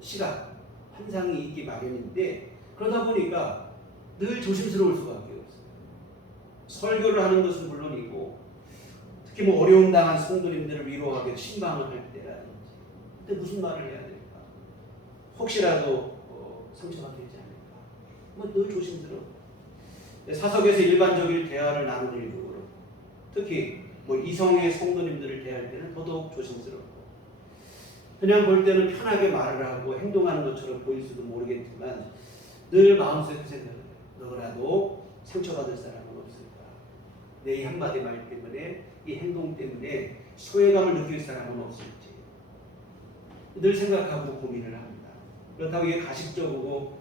시각, 환상이 있기 마련인데 그러다 보니까 늘 조심스러울 수밖에 없어요. 설교를 하는 것은 물론이고 특히 어려움 당한 성도님들을 위로하기 위해서 신방을 할 때라든지 그때 무슨 말을 해야 될까? 혹시라도 상처가 되지 않을까? 늘 조심스러워. 사석에서 일반적인 대화를 나누는 일도 그렇고 특히 이성의 성도님들을 대할 때는 더더욱 조심스럽고 그냥 볼 때는 편하게 말을 하고 행동하는 것처럼 보일 수도 모르겠지만 늘 마음속에 그 생각을 해요. 너라도 상처받을 사람은 없을까? 내 이 한마디 말 때문에 이 행동 때문에 소외감을 느낄 사람은 없을지 늘 생각하고 고민을 합니다. 그렇다고 이게 가식적으로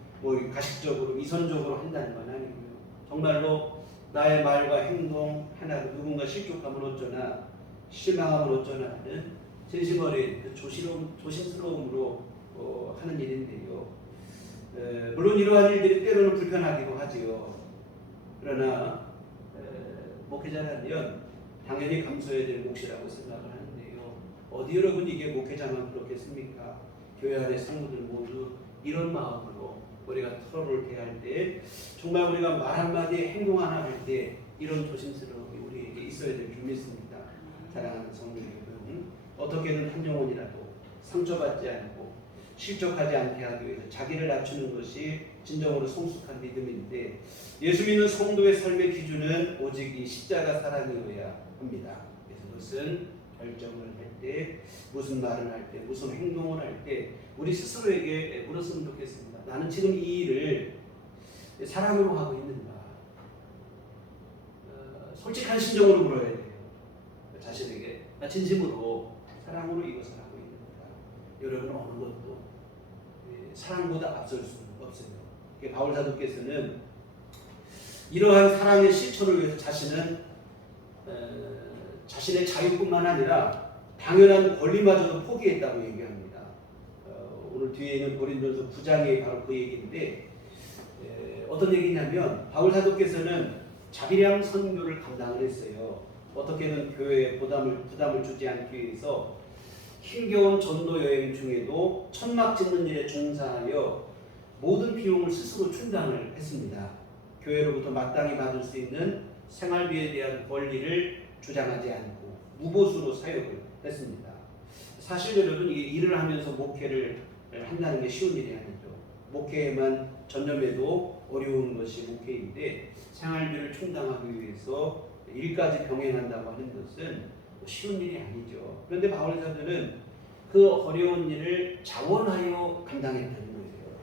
이선적으로 한다는 건 아니고요. 정말로 나의 말과 행동 하나로 누군가 실족하면 어쩌나 실망하면 어쩌나 하는 진심 어린 그 조심스러움으로 하는 일인데요. 물론 이러한 일들이 때로는 불편하기도 하지요. 그러나 목회자라면 당연히 감수해야 될 몫이라고 생각을 하는데요. 어디 여러분 이게 목회자만 그렇겠습니까? 교회 안의 성도들 모두 이런 마음으로 우리가 서로를 대할 때 정말 우리가 말 한마디 행동 하나 할 때 이런 조심스러움이 우리에게 있어야 될 줄 믿습니다. 사랑하는 성도 여러분, 어떻게든 한 영혼이라도 상처받지 않고 실족하지 않게 하기 위해서 자기를 낮추는 것이 진정으로 성숙한 믿음인데 예수 믿는 성도의 삶의 기준은 오직 이 십자가 사랑이어야 합니다. 그래서 무슨 결정을 할 때, 무슨 말을 할 때, 무슨 행동을 할 때 우리 스스로에게 물었으면 좋겠습니다. 나는 지금 이 일을 사랑으로 하고 있는가? 솔직한 심정으로 물어야 돼요. 자신에게 나 진심으로 사랑으로 이것을 하고 있는가? 여러분은 어느 것도 사랑보다 앞설 수는 없어요. 바울 사도께서는 이러한 사랑의 실천을 위해서 자신의 자유뿐만 아니라 당연한 권리마저도 포기했다고 얘기합니다. 오늘 뒤에 있는 고린도서 9장이 바로 그 얘기인데 어떤 얘기냐면 바울 사도께서는 자비량 선교를 감당을 했어요. 어떻게든 교회에 부담을 주지 않기 위해서 힘겨운 전도 여행 중에도 천막 짓는 일에 종사하여 모든 비용을 스스로 충당을 했습니다. 교회로부터 마땅히 받을 수 있는 생활비에 대한 권리를 주장하지 않고 무보수로 사역을 했습니다. 사실 여러분 이게 일을 하면서 목회를 한다는 게 쉬운 일이 아니죠. 목회에만 전념해도 어려운 것이 목회인데 생활비를 충당하기 위해서 일까지 병행한다고 하는 것은 쉬운 일이 아니죠. 그런데 바울 사도는 그 어려운 일을 자원하여 감당했다는 거예요.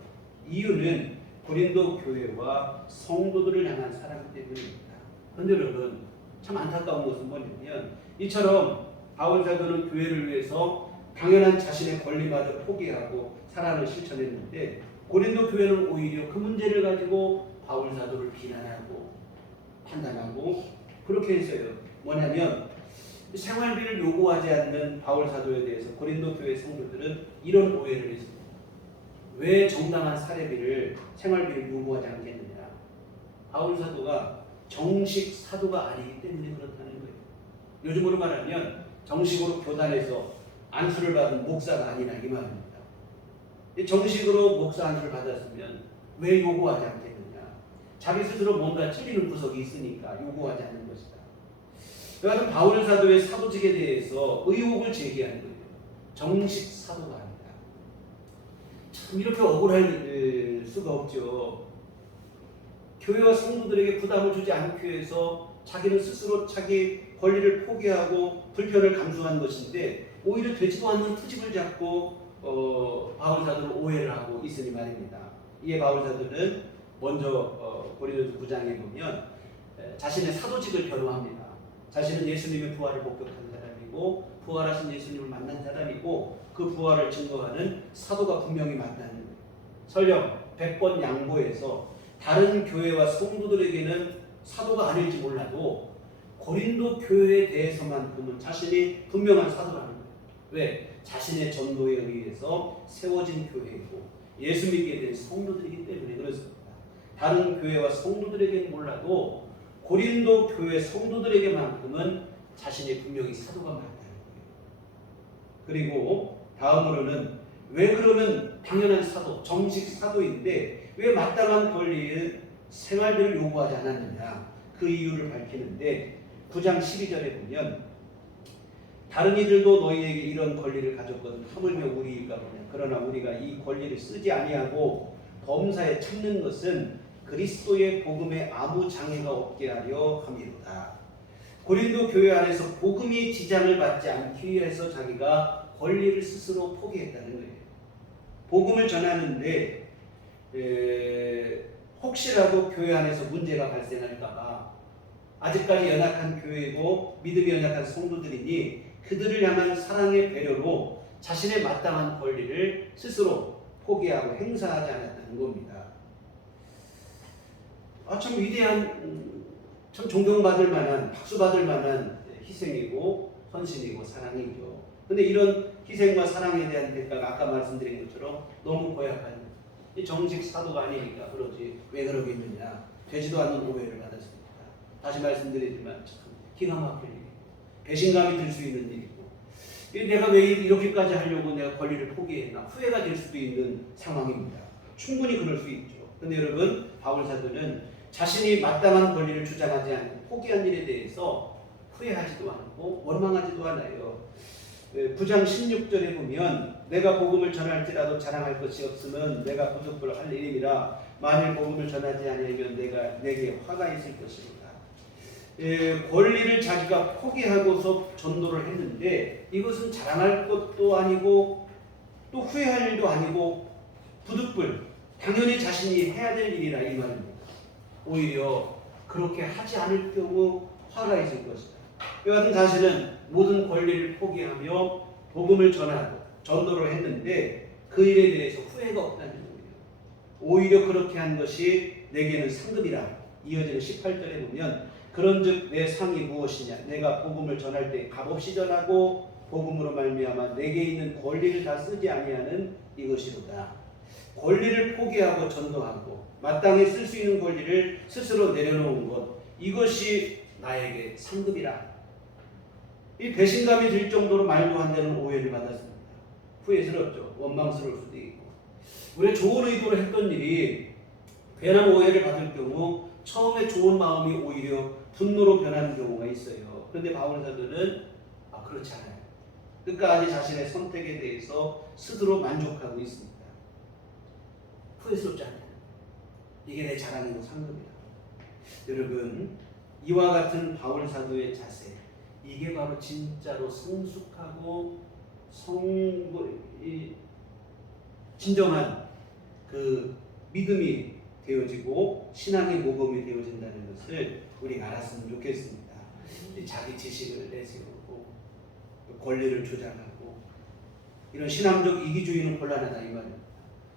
이유는 고린도 교회와 성도들을 향한 사랑 때문입니다. 그런데 여러분 참 안타까운 것은 뭐냐면 이처럼 바울 사도는 교회를 위해서 당연한 자신의 권리마저 포기하고 사랑을 실천했는데 고린도 교회는 오히려 그 문제를 가지고 바울 사도를 비난하고 판단하고 그렇게 했어요. 뭐냐면 생활비를 요구하지 않는 바울 사도에 대해서 고린도 교회 성도들은 이런 오해를 했습니다. 왜 정당한 사례비를 생활비를 요구하지 않겠느냐? 바울 사도가 정식 사도가 아니기 때문에 그렇다는 거예요. 요즘으로 말하면 정식으로 교단에서 안수를 받은 목사가 아니라 이 말입니다. 정식으로 목사 안수를 받았으면 왜 요구하지 않겠느냐? 자기 스스로 뭔가 찔리는 구석이 있으니까 요구하지 않는 것이다. 그러니까 바울 사도의 사도직에 대해서 의혹을 제기하는 거예요. 정식 사도가 아니다. 참 이렇게 억울할 수가 없죠. 교회와 성도들에게 부담을 주지 않기 위해서 자기는 스스로 자기 권리를 포기하고 불편을 감수한 것인데 오히려 되지도 않는 투집을 잡고 바울 사도를 오해를 하고 있으니 말입니다. 이에 바울 사도는 먼저 고린도서 9장에 보면 자신의 사도직을 변호합니다. 자신은 예수님의 부활을 목격한 사람이고 부활하신 예수님을 만난 사람이고 그 부활을 증거하는 사도가 분명히 맞다는 거예요. 설령 100번 양보해서 다른 교회와 성도들에게는 사도가 아닐지 몰라도 고린도 교회에 대해서만큼은 자신이 분명한 사도라는 거예요. 왜? 자신의 전도에 의해서 세워진 교회이고 예수 믿게 된 성도들이기 때문에 그렇습니다. 다른 교회와 성도들에게는 몰라도 고린도 교회 성도들에게만큼은 자신이 분명히 사도가 맞다는 거예요. 그리고 다음으로는 왜 그러면 당연한 사도, 정식 사도인데 왜 마땅한 권리의 생활들을 요구하지 않았느냐, 그 이유를 밝히는데 9장 12절에 보면 다른 이들도 너희에게 이런 권리를 가졌거든 하물며 우리가 뭐냐, 그러나 우리가 이 권리를 쓰지 아니하고 범사에 참는 것은 그리스도의 복음에 아무 장애가 없게 하려 함이로다. 고린도 교회 안에서 복음이 지장을 받지 않기 위해서 자기가 권리를 스스로 포기했다는 거예요. 복음을 전하는데 혹시라도 교회 안에서 문제가 발생할까봐 아직까지 연약한 교회고 믿음이 연약한 성도들이니 그들을 향한 사랑의 배려로 자신의 마땅한 권리를 스스로 포기하고 행사하지 않았다는 겁니다. 참 위대한, 참 존경받을 만한, 박수받을 만한 희생이고 헌신이고 사랑이죠. 근데 이런 희생과 사랑에 대한 대가가 아까 말씀드린 것처럼 너무 고약한 정식 사도가 아니니까 그러지 왜 그러겠느냐, 되지도 않는 오해를 받았습니다. 다시 말씀드리지만 참 기가 막힐 일이고 배신감이 들 수 있는 일이고 내가 왜 이렇게까지 하려고 내가 권리를 포기했나 후회가 될 수도 있는 상황입니다. 충분히 그럴 수 있죠. 근데 여러분, 바울 사도는 자신이 마땅한 권리를 주장하지 않고 포기한 일에 대해서 후회하지도 않고 원망하지도 않아요. 9장 16절에 보면 내가 복음을 전할지라도 자랑할 것이 없으면 내가 부득불 할 일이라 만일 복음을 전하지 않으면 내게 화가 있을 것입니다. 권리를 자기가 포기하고서 전도를 했는데 이것은 자랑할 것도 아니고 또 후회할 일도 아니고 부득불 당연히 자신이 해야 될 일이라 이 말입니다. 오히려 그렇게 하지 않을 경우 화가 있을 것이다. 여하튼 자신은 모든 권리를 포기하며 복음을 전하고 전도를 했는데 그 일에 대해서 후회가 없다는 거예요. 오히려 그렇게 한 것이 내게는 상급이라. 이어지는 18절에 보면 그런즉 내 상이 무엇이냐, 내가 복음을 전할 때 값없이 전하고 복음으로 말미암아 내게 있는 권리를 다 쓰지 아니하는 이것이로다. 권리를 포기하고 전도하고 마땅히 쓸 수 있는 권리를 스스로 내려놓은 것, 이것이 나에게 상급이라. 이 배신감이 들 정도로 말도 안 되는 오해를 받았습니다. 후회스럽죠. 원망스러울 수도 있고. 우리가 좋은 의도로 했던 일이 괜한 오해를 받을 경우 처음에 좋은 마음이 오히려 분노로 변하는 경우가 있어요. 그런데 바울 사도는 그렇지 않아요. 끝까지 자신의 선택에 대해서 스스로 만족하고 있습니다. 후회스럽지 않아요. 이게 내 자랑이고 상급이다. 여러분, 이와 같은 바울 사도의 자세, 이게 바로 진짜로 성숙하고 진정한 그 믿음이 되어지고 신앙의 모범이 되어진다는 것을 우리가 알았으면 좋겠습니다. 자기 지식을 내세우고 권리를 주장하고 이런 신앙적 이기주의는 곤란하다 이 말입니다.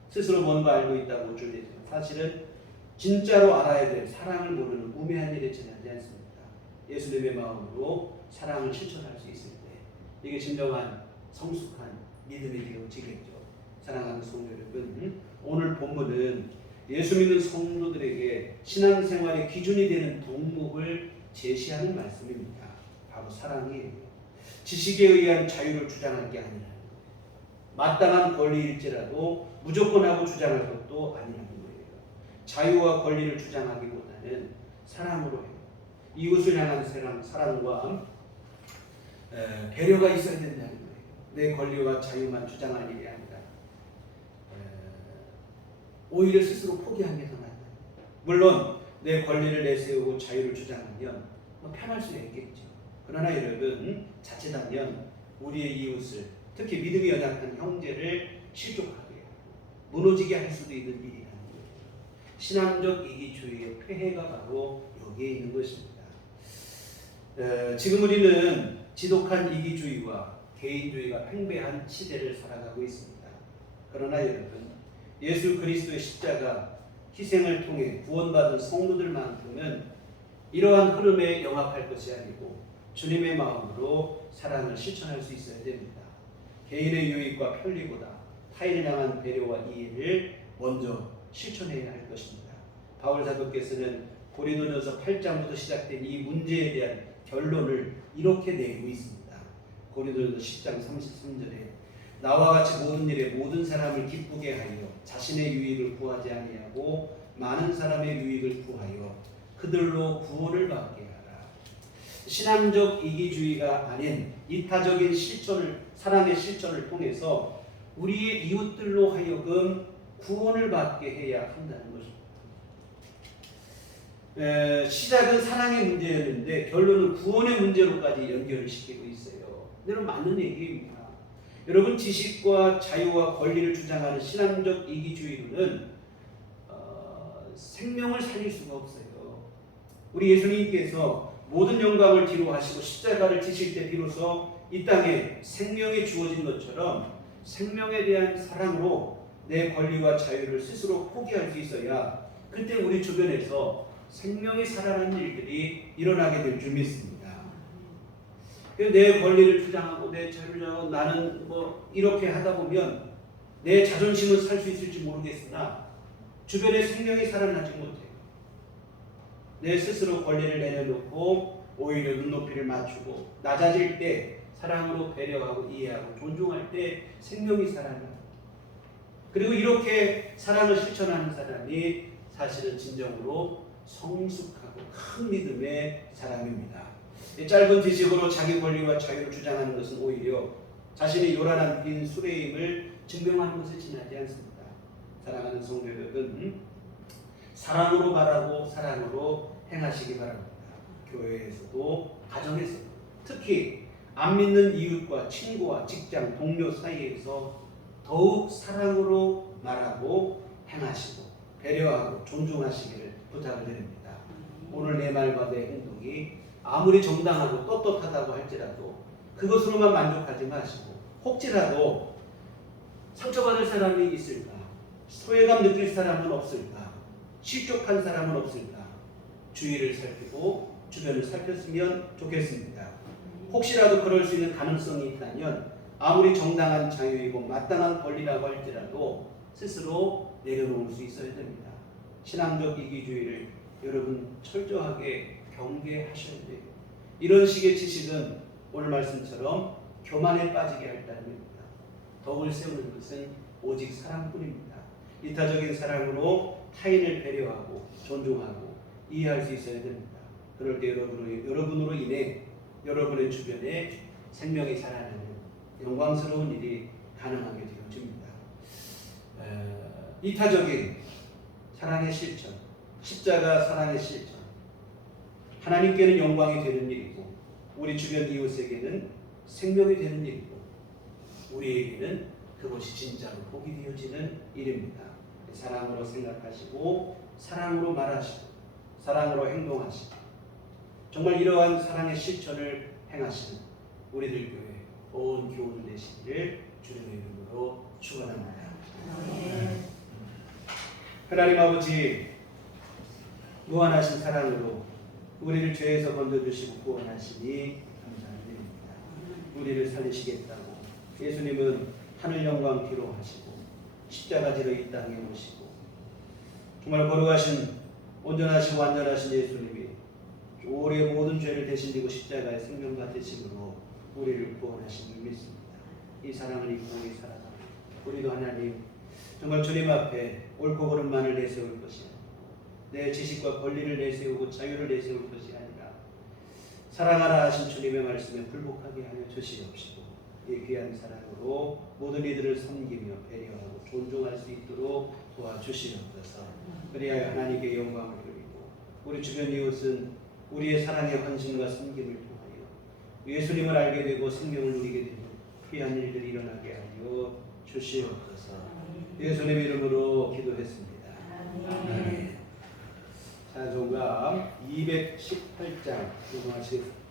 스스로 뭔가 알고 있다고 주장하지만 사실은 진짜로 알아야 될 사랑을 모르는 우매한 일에 지나지 않습니다. 예수님의 마음으로 사랑을 실천할 수 있을 때 이게 진정한 성숙한 믿음이 되어지겠죠. 사랑하는 성도 여러분, 오늘 본문은 예수 믿는 성도들에게 신앙생활의 기준이 되는 덕목을 제시하는 말씀입니다. 바로 사랑이에요. 지식에 의한 자유를 주장할 게 아니라는 거예요. 마땅한 권리일지라도 무조건 하고 주장할 것도 아니라는 거예요. 자유와 권리를 주장하기보다는 사랑으로 해요. 이웃을 향한 사랑과 배려가 있어야 된다는 거예요. 내 권리와 자유만 주장할 일이 아니라 오히려 스스로 포기한 게 더 낫다. 물론 내 권리를 내세우고 자유를 주장하면 편할 수 있겠죠. 그러나 여러분, 자칫하면 우리의 이웃을, 특히 믿음이 연약한 형제를 실족하게 하고 무너지게 할 수도 있는 일이라는 거예요. 신앙적 이기주의의 폐해가 바로 여기에 있는 것입니다. 지금 우리는 지독한 이기주의와 개인주의가 팽배한 시대를 살아가고 있습니다. 그러나 여러분, 예수 그리스도의 십자가 희생을 통해 구원받은 성도들만큼은 이러한 흐름에 영합할 것이 아니고 주님의 마음으로 사랑을 실천할 수 있어야 됩니다. 개인의 유익과 편리보다 타인을 향한 배려와 이해를 먼저 실천해야 할 것입니다. 바울 사도께서는 고린도전서 8장부터 시작된 이 문제에 대한 결론을 이렇게 내고 있습니다. 고린도전서 10장 33절에 나와 같이 모든 일에 모든 사람을 기쁘게 하여 자신의 유익을 구하지 아니하고 많은 사람의 유익을 구하여 그들로 구원을 받게 하라. 신앙적 이기주의가 아닌 이타적인 실천을, 사랑의 실천을 통해서 우리의 이웃들로 하여금 구원을 받게 해야 한다는 것입니다. 시작은 사랑의 문제였는데 결론은 구원의 문제로까지 연결을 시키고 있어요. 여러분, 맞는 얘기입니다. 여러분, 지식과 자유와 권리를 주장하는 신앙적 이기주의로는 생명을 살릴 수가 없어요. 우리 예수님께서 모든 영광을 뒤로하시고 십자가를 지실 때 비로소 이 땅에 생명이 주어진 것처럼 생명에 대한 사랑으로 내 권리와 자유를 스스로 포기할 수 있어야 그때 우리 주변에서 생명이 살아나는 일들이 일어나게 될 줄 믿습니다. 내 권리를 주장하고 내 자유를 주장하고 나는 뭐 이렇게 하다 보면 내 자존심은 살 수 있을지 모르겠으나 주변에 생명이 살아나지 못해요. 내 스스로 권리를 내려놓고 오히려 눈높이를 맞추고 낮아질 때 사랑으로 배려하고 이해하고 존중할 때 생명이 살아나요. 그리고 이렇게 사랑을 실천하는 사람이 사실은 진정으로 성숙하고 큰 믿음의 사람입니다. 짧은 지식으로 자기 권리와 자유를 주장하는 것은 오히려 자신의 요란한 빈 수레임을 증명하는 것에 지나지 않습니다. 사랑하는 성도 여러분, 사랑으로 말하고 사랑으로 행하시기 바랍니다. 교회에서도 가정에서도 특히 안 믿는 이웃과 친구와 직장 동료 사이에서 더욱 사랑으로 말하고 행하시고 배려하고 존중하시기를 부탁을 드립니다. 오늘 내 말과 내 행동이 아무리 정당하고 떳떳하다고 할지라도 그것으로만 만족하지 마시고 혹시라도 상처받을 사람이 있을까? 소외감 느낄 사람은 없을까? 실족한 사람은 없을까? 주위를 살피고 주변을 살폈으면 좋겠습니다. 혹시라도 그럴 수 있는 가능성이 있다면 아무리 정당한 자유이고 마땅한 권리라고 할지라도 스스로 내려놓을 수 있어야 됩니다. 신앙적 이기주의를 여러분 철저하게 경계하셔야 돼요. 이런 식의 지식은 오늘 말씀처럼 교만에 빠지게 할 따름입니다. 덕을 세우는 것은 오직 사랑뿐입니다. 이타적인 사랑으로 타인을 배려하고 존중하고 이해할 수 있어야 됩니다. 그럴 때 여러분으로 인해 여러분의 주변에 생명이 살아나는 영광스러운 일이 가능하게 되어집니다. 이타적인 사랑의 실천, 십자가 사랑의 실천, 하나님께는 영광이 되는 일이고 우리 주변 이웃에게는 생명이 되는 일이고 우리에게는 그것이 진짜로 복이 되어지는 일입니다. 사랑으로 생각하시고 사랑으로 말하시고 사랑으로 행동하시고 정말 이러한 사랑의 실천을 행하시는 우리들 교회 온 교우들 되시기를 주님의 이름으로 축원합니다. 하나님 아버지, 무한하신 사랑으로 우리를 죄에서 건져주시고 구원하시니 감사드립니다. 우리를 살리시겠다고 예수님은 하늘 영광 뒤로 하시고 십자가지로 이 땅에 오시고 정말 거룩하신 온전하시고 완전하신 예수님이 우리의 모든 죄를 대신 지고 십자가의 생명과 대신으로 우리를 구원하신 줄 믿습니다. 이 사랑을 입고 우리 살아가고 우리도 하나님 정말 주님 앞에 옳고 그름만을 내세울 것이 아니라 내 지식과 권리를 내세우고 자유를 내세울 것이 아니라 사랑하라 하신 주님의 말씀에 불복하게 하여 주시옵시고 이 귀한 사랑으로 모든 이들을 섬기며 배려하고 존중할 수 있도록 도와주시옵소서. 그리하여 하나님께 영광을 돌리고 우리 주변 이웃은 우리의 사랑의 헌신과 섬김을 통하여 예수님을 알게 되고 생명을 누리게 되는 귀한 일들이 일어나게 하여 주시옵소서. 예수님 이름으로 기도했습니다. 아멘. 찬송가 218장 공부하시겠습니다.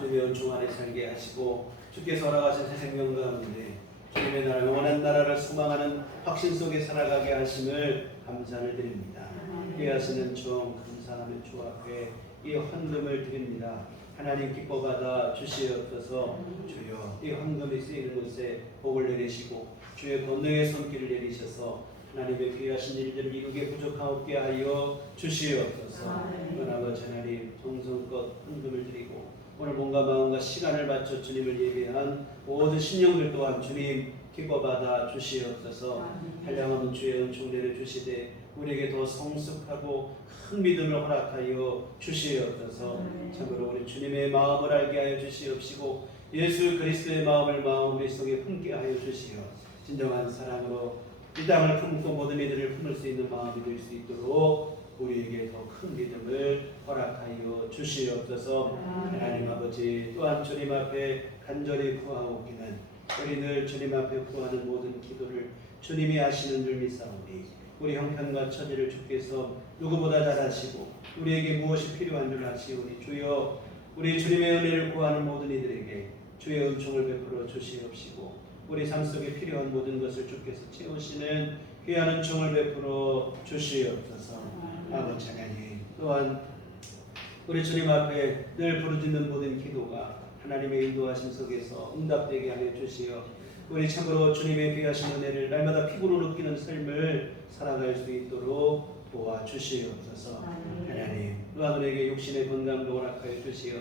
주님의 은총 안에 살게 하시고 주께서 허락하신 새 생명 가운데 주님의 나라 영원한 나라를 소망하는 확신 속에 살아가게 하심을 감사를 드립니다. 귀하시는 종 감사하는 주 앞에 이 헌금을 드립니다. 하나님 기뻐 받아 주시옵소서. 주여 이 헌금이 쓰이는 곳에 복을 내리시고 주의 권능의 손길을 내리셔서 하나님의 귀하신 일들을 이루게 부족하옵게 하여 주시옵소서. 아버지 하나님 정성껏 헌금을 드리고 오늘 몸과 마음과 시간을 바쳐 주님을 예배한 모든 신령들 또한 주님 기뻐 받아 주시옵소서. 한량없는 주의 은총 내려주시되 우리에게 더 성숙하고 큰 믿음을 허락하여 주시옵소서. 참으로 우리 주님의 마음을 알게 하여 주시옵시고 예수 그리스도의 마음을 우리 속에 품게 하여 주시어 진정한 사랑으로 이 땅을 품고 모든 이들을 품을 수 있는 마음이 될 수 있도록 우리에게 더 큰 믿음을 허락하여 주시옵소서. 하나님 아버지 또한 주님 앞에 간절히 구하옵기는 우리 늘 주님 앞에 구하는 모든 기도를 주님이 하시는 줄 믿사오니 우리 형편과 처지를 주께서 누구보다 잘 아시고 우리에게 무엇이 필요한 줄 아시오니 주여 우리 주님의 은혜를 구하는 모든 이들에게 주의 은총을 베풀어 주시옵시고 우리 삶 속에 필요한 모든 것을 주께서 채우시는 귀한 은총을 베풀어 주시옵소서. 아버지 하나님 또한 우리 주님 앞에 늘 부르짖는 모든 기도가 하나님의 인도하심 속에서 응답되게 하여 주시어 우리 참으로 주님의 귀하신 은혜를 날마다 피부로 느끼는 삶을 살아갈 수 있도록 도와주시옵소서. 하나님 또한 우리에게 육신의 건강도 허락하여 주시어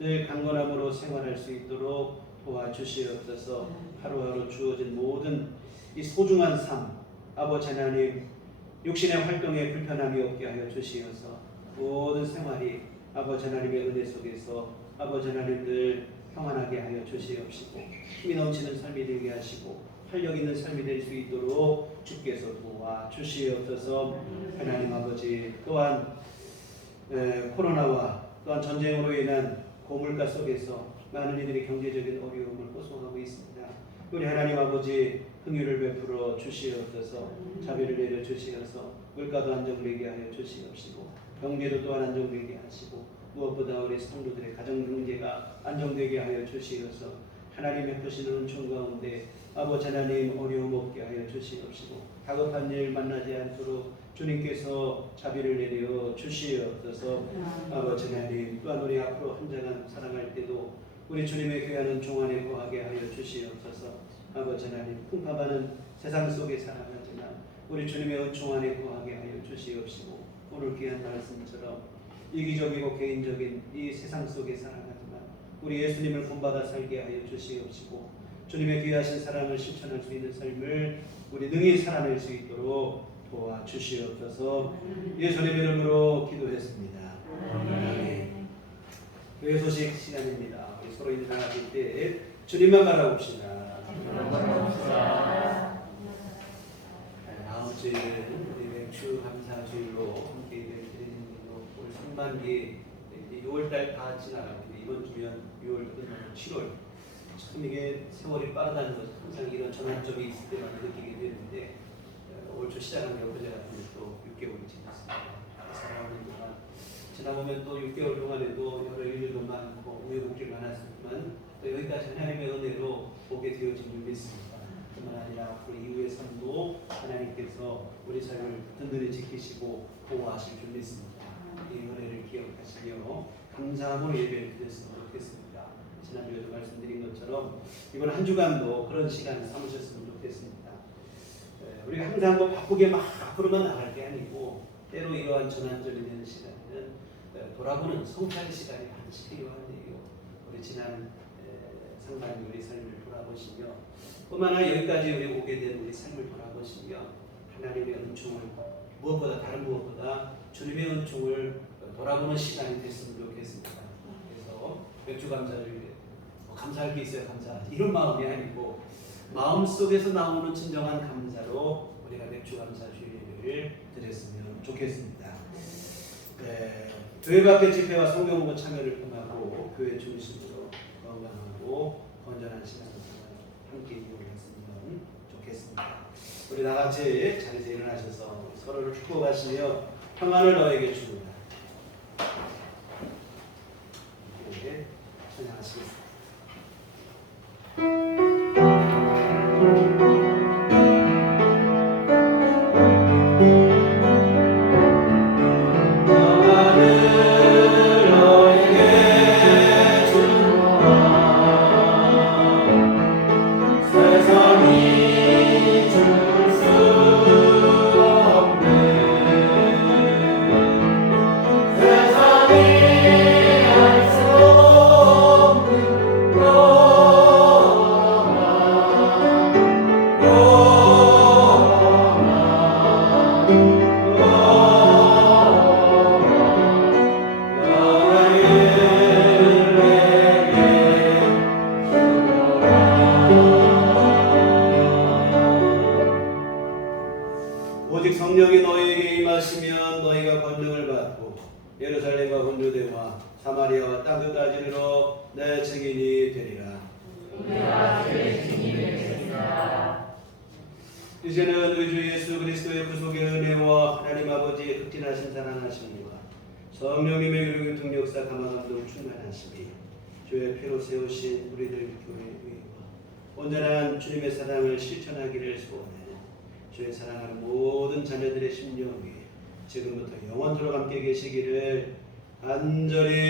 늘 강건함으로 생활할 수 있도록 도와주시옵소서. 하루하루 주어진 모든 이 소중한 삶 아버지 하나님 육신의 활동에 불편함이 없게 하여 주시어서 모든 생활이 아버지 하나님의 은혜 속에서 아버지 하나님 늘 평안하게 하여 주시옵시고 힘이 넘치는 삶이 되게 하시고 활력 있는 삶이 될 수 있도록 주께서 도와주시옵소서. 하나님 아버지 또한 코로나와 또한 전쟁으로 인한 고물가 속에서 많은 이들이 경제적인 어려움을 호소하고 있습니다. 우리 하나님 아버지 긍휼을 베풀어 주시옵소서. 자비를 내려 주시어서 물가도 안정되게 하여 주시옵시고 경제도 또한 안정되게 하시고 무엇보다 우리 성도들의 가정 경제가 안정되게 하여 주시어서 하나님 베푸시는 은총 가운데 아버지 하나님 어려움 없게 하여 주시옵시고 다급한 일 만나지 않도록 주님께서 자비를 내려 주시옵소서. 아버지 하나님 또한 우리 앞으로 한 장한 살아갈 때도 우리 주님의 귀한 은총 안에 거하게 하여 주시옵소서. 아버지 하나님 풍파많은 세상 속에 살아가지만 우리 주님의 은총 안에 거하게 하여 주시옵시고 오늘 귀한 말씀처럼 이기적이고 개인적인 이 세상 속에 살아가지만 우리 예수님을 본받아 살게 하여 주시옵시고 주님의 귀하신 사랑을 실천할 수 있는 삶을 우리 능히 살아낼 수 있도록 도와주시옵소서. 예수님의 이름으로 기도했습니다. 아멘. 교회 소식 시간입니다. 우리 서로 인사하실 때 주님만 바라봅시다. 다음 주에는 우리 맥주 감사주일로 함께 예배를 드리는 걸로 올 상반기 6월달 다 지나가는데 이번 주면 6월 끝나고 7월 참 이게 세월이 빠르다는 것을 항상 이런 전환점이 있을 때만 느끼게 되는데 올 초 시작하면 엊그제 같은 또 6개월이 지났습니다. 살아오는 동안 지나보면 또 6개월 동안에도 여러 일들도 많고 우여곡절이 많았지만 또 여기까지 하나님의 은혜로 오게 되어진 줄 믿습니다. 뿐만 아니라 앞으로 이후의 삶도 하나님께서 우리 삶을 든든히 지키시고 보호하실 줄 믿습니다. 이 은혜를 기억하시며 감사함으로 예배를 드렸으면 좋겠습니다. 지난주에도 말씀드린 것처럼 이번 한 주간도 그런 시간 삼으셨으면 좋겠습니다. 우리가 항상 뭐 바쁘게 막 앞으로만 나갈 게 아니고 때로 이러한 전환점이 되는 시간에는 돌아보는 성찰의 시간이 반드시 필요한데요. 우리 지난 상반기 우리 삶을 돌아보시며 뿐만 아니라 여기까지 우리 오게 된 우리 삶을 돌아보시며 하나님의 은총을 무엇보다 다른 무엇보다 주님의 은총을 돌아보는 시간이 됐으면 좋겠습니다. 그래서 맥주 감사를 감사할 게 있어야 감사하지 이런 마음이 아니고 마음속에서 나오는 진정한 감사로 우리가 맥주 감사 주일을 드렸으면 좋겠습니다. 교회 밖의 집회와 성경 공부 참여를 통하고 교회 중심으로 건강하고 건전한 시간을 함께 이용했으면 좋겠습니다. 우리 다 같이 자리에서 일어나셔서 서로를 축복하시며 평안을 너에게 줍니다. 찬양하시겠습니다. 오직 성령이 너희에게 임하시면 너희가 권능을 받고 예루살렘과 온 유대와 사마리아와 땅 끝까지 이르러 내 증인이 되리라. 이제는 우리 주 예수 그리스도의 구속의 은혜와 하나님 아버지의 흑진하신 사랑하심과 성령님의 교육의 통역사 감화감동 충만하심이 주의 피로 세우신 우리들 교회의 온전한 주님의 사랑을 실천하기를 소원해 주의 사랑하는 모든 자녀들의 심령 위에 지금부터 영원토록 함께 계시기를 간절히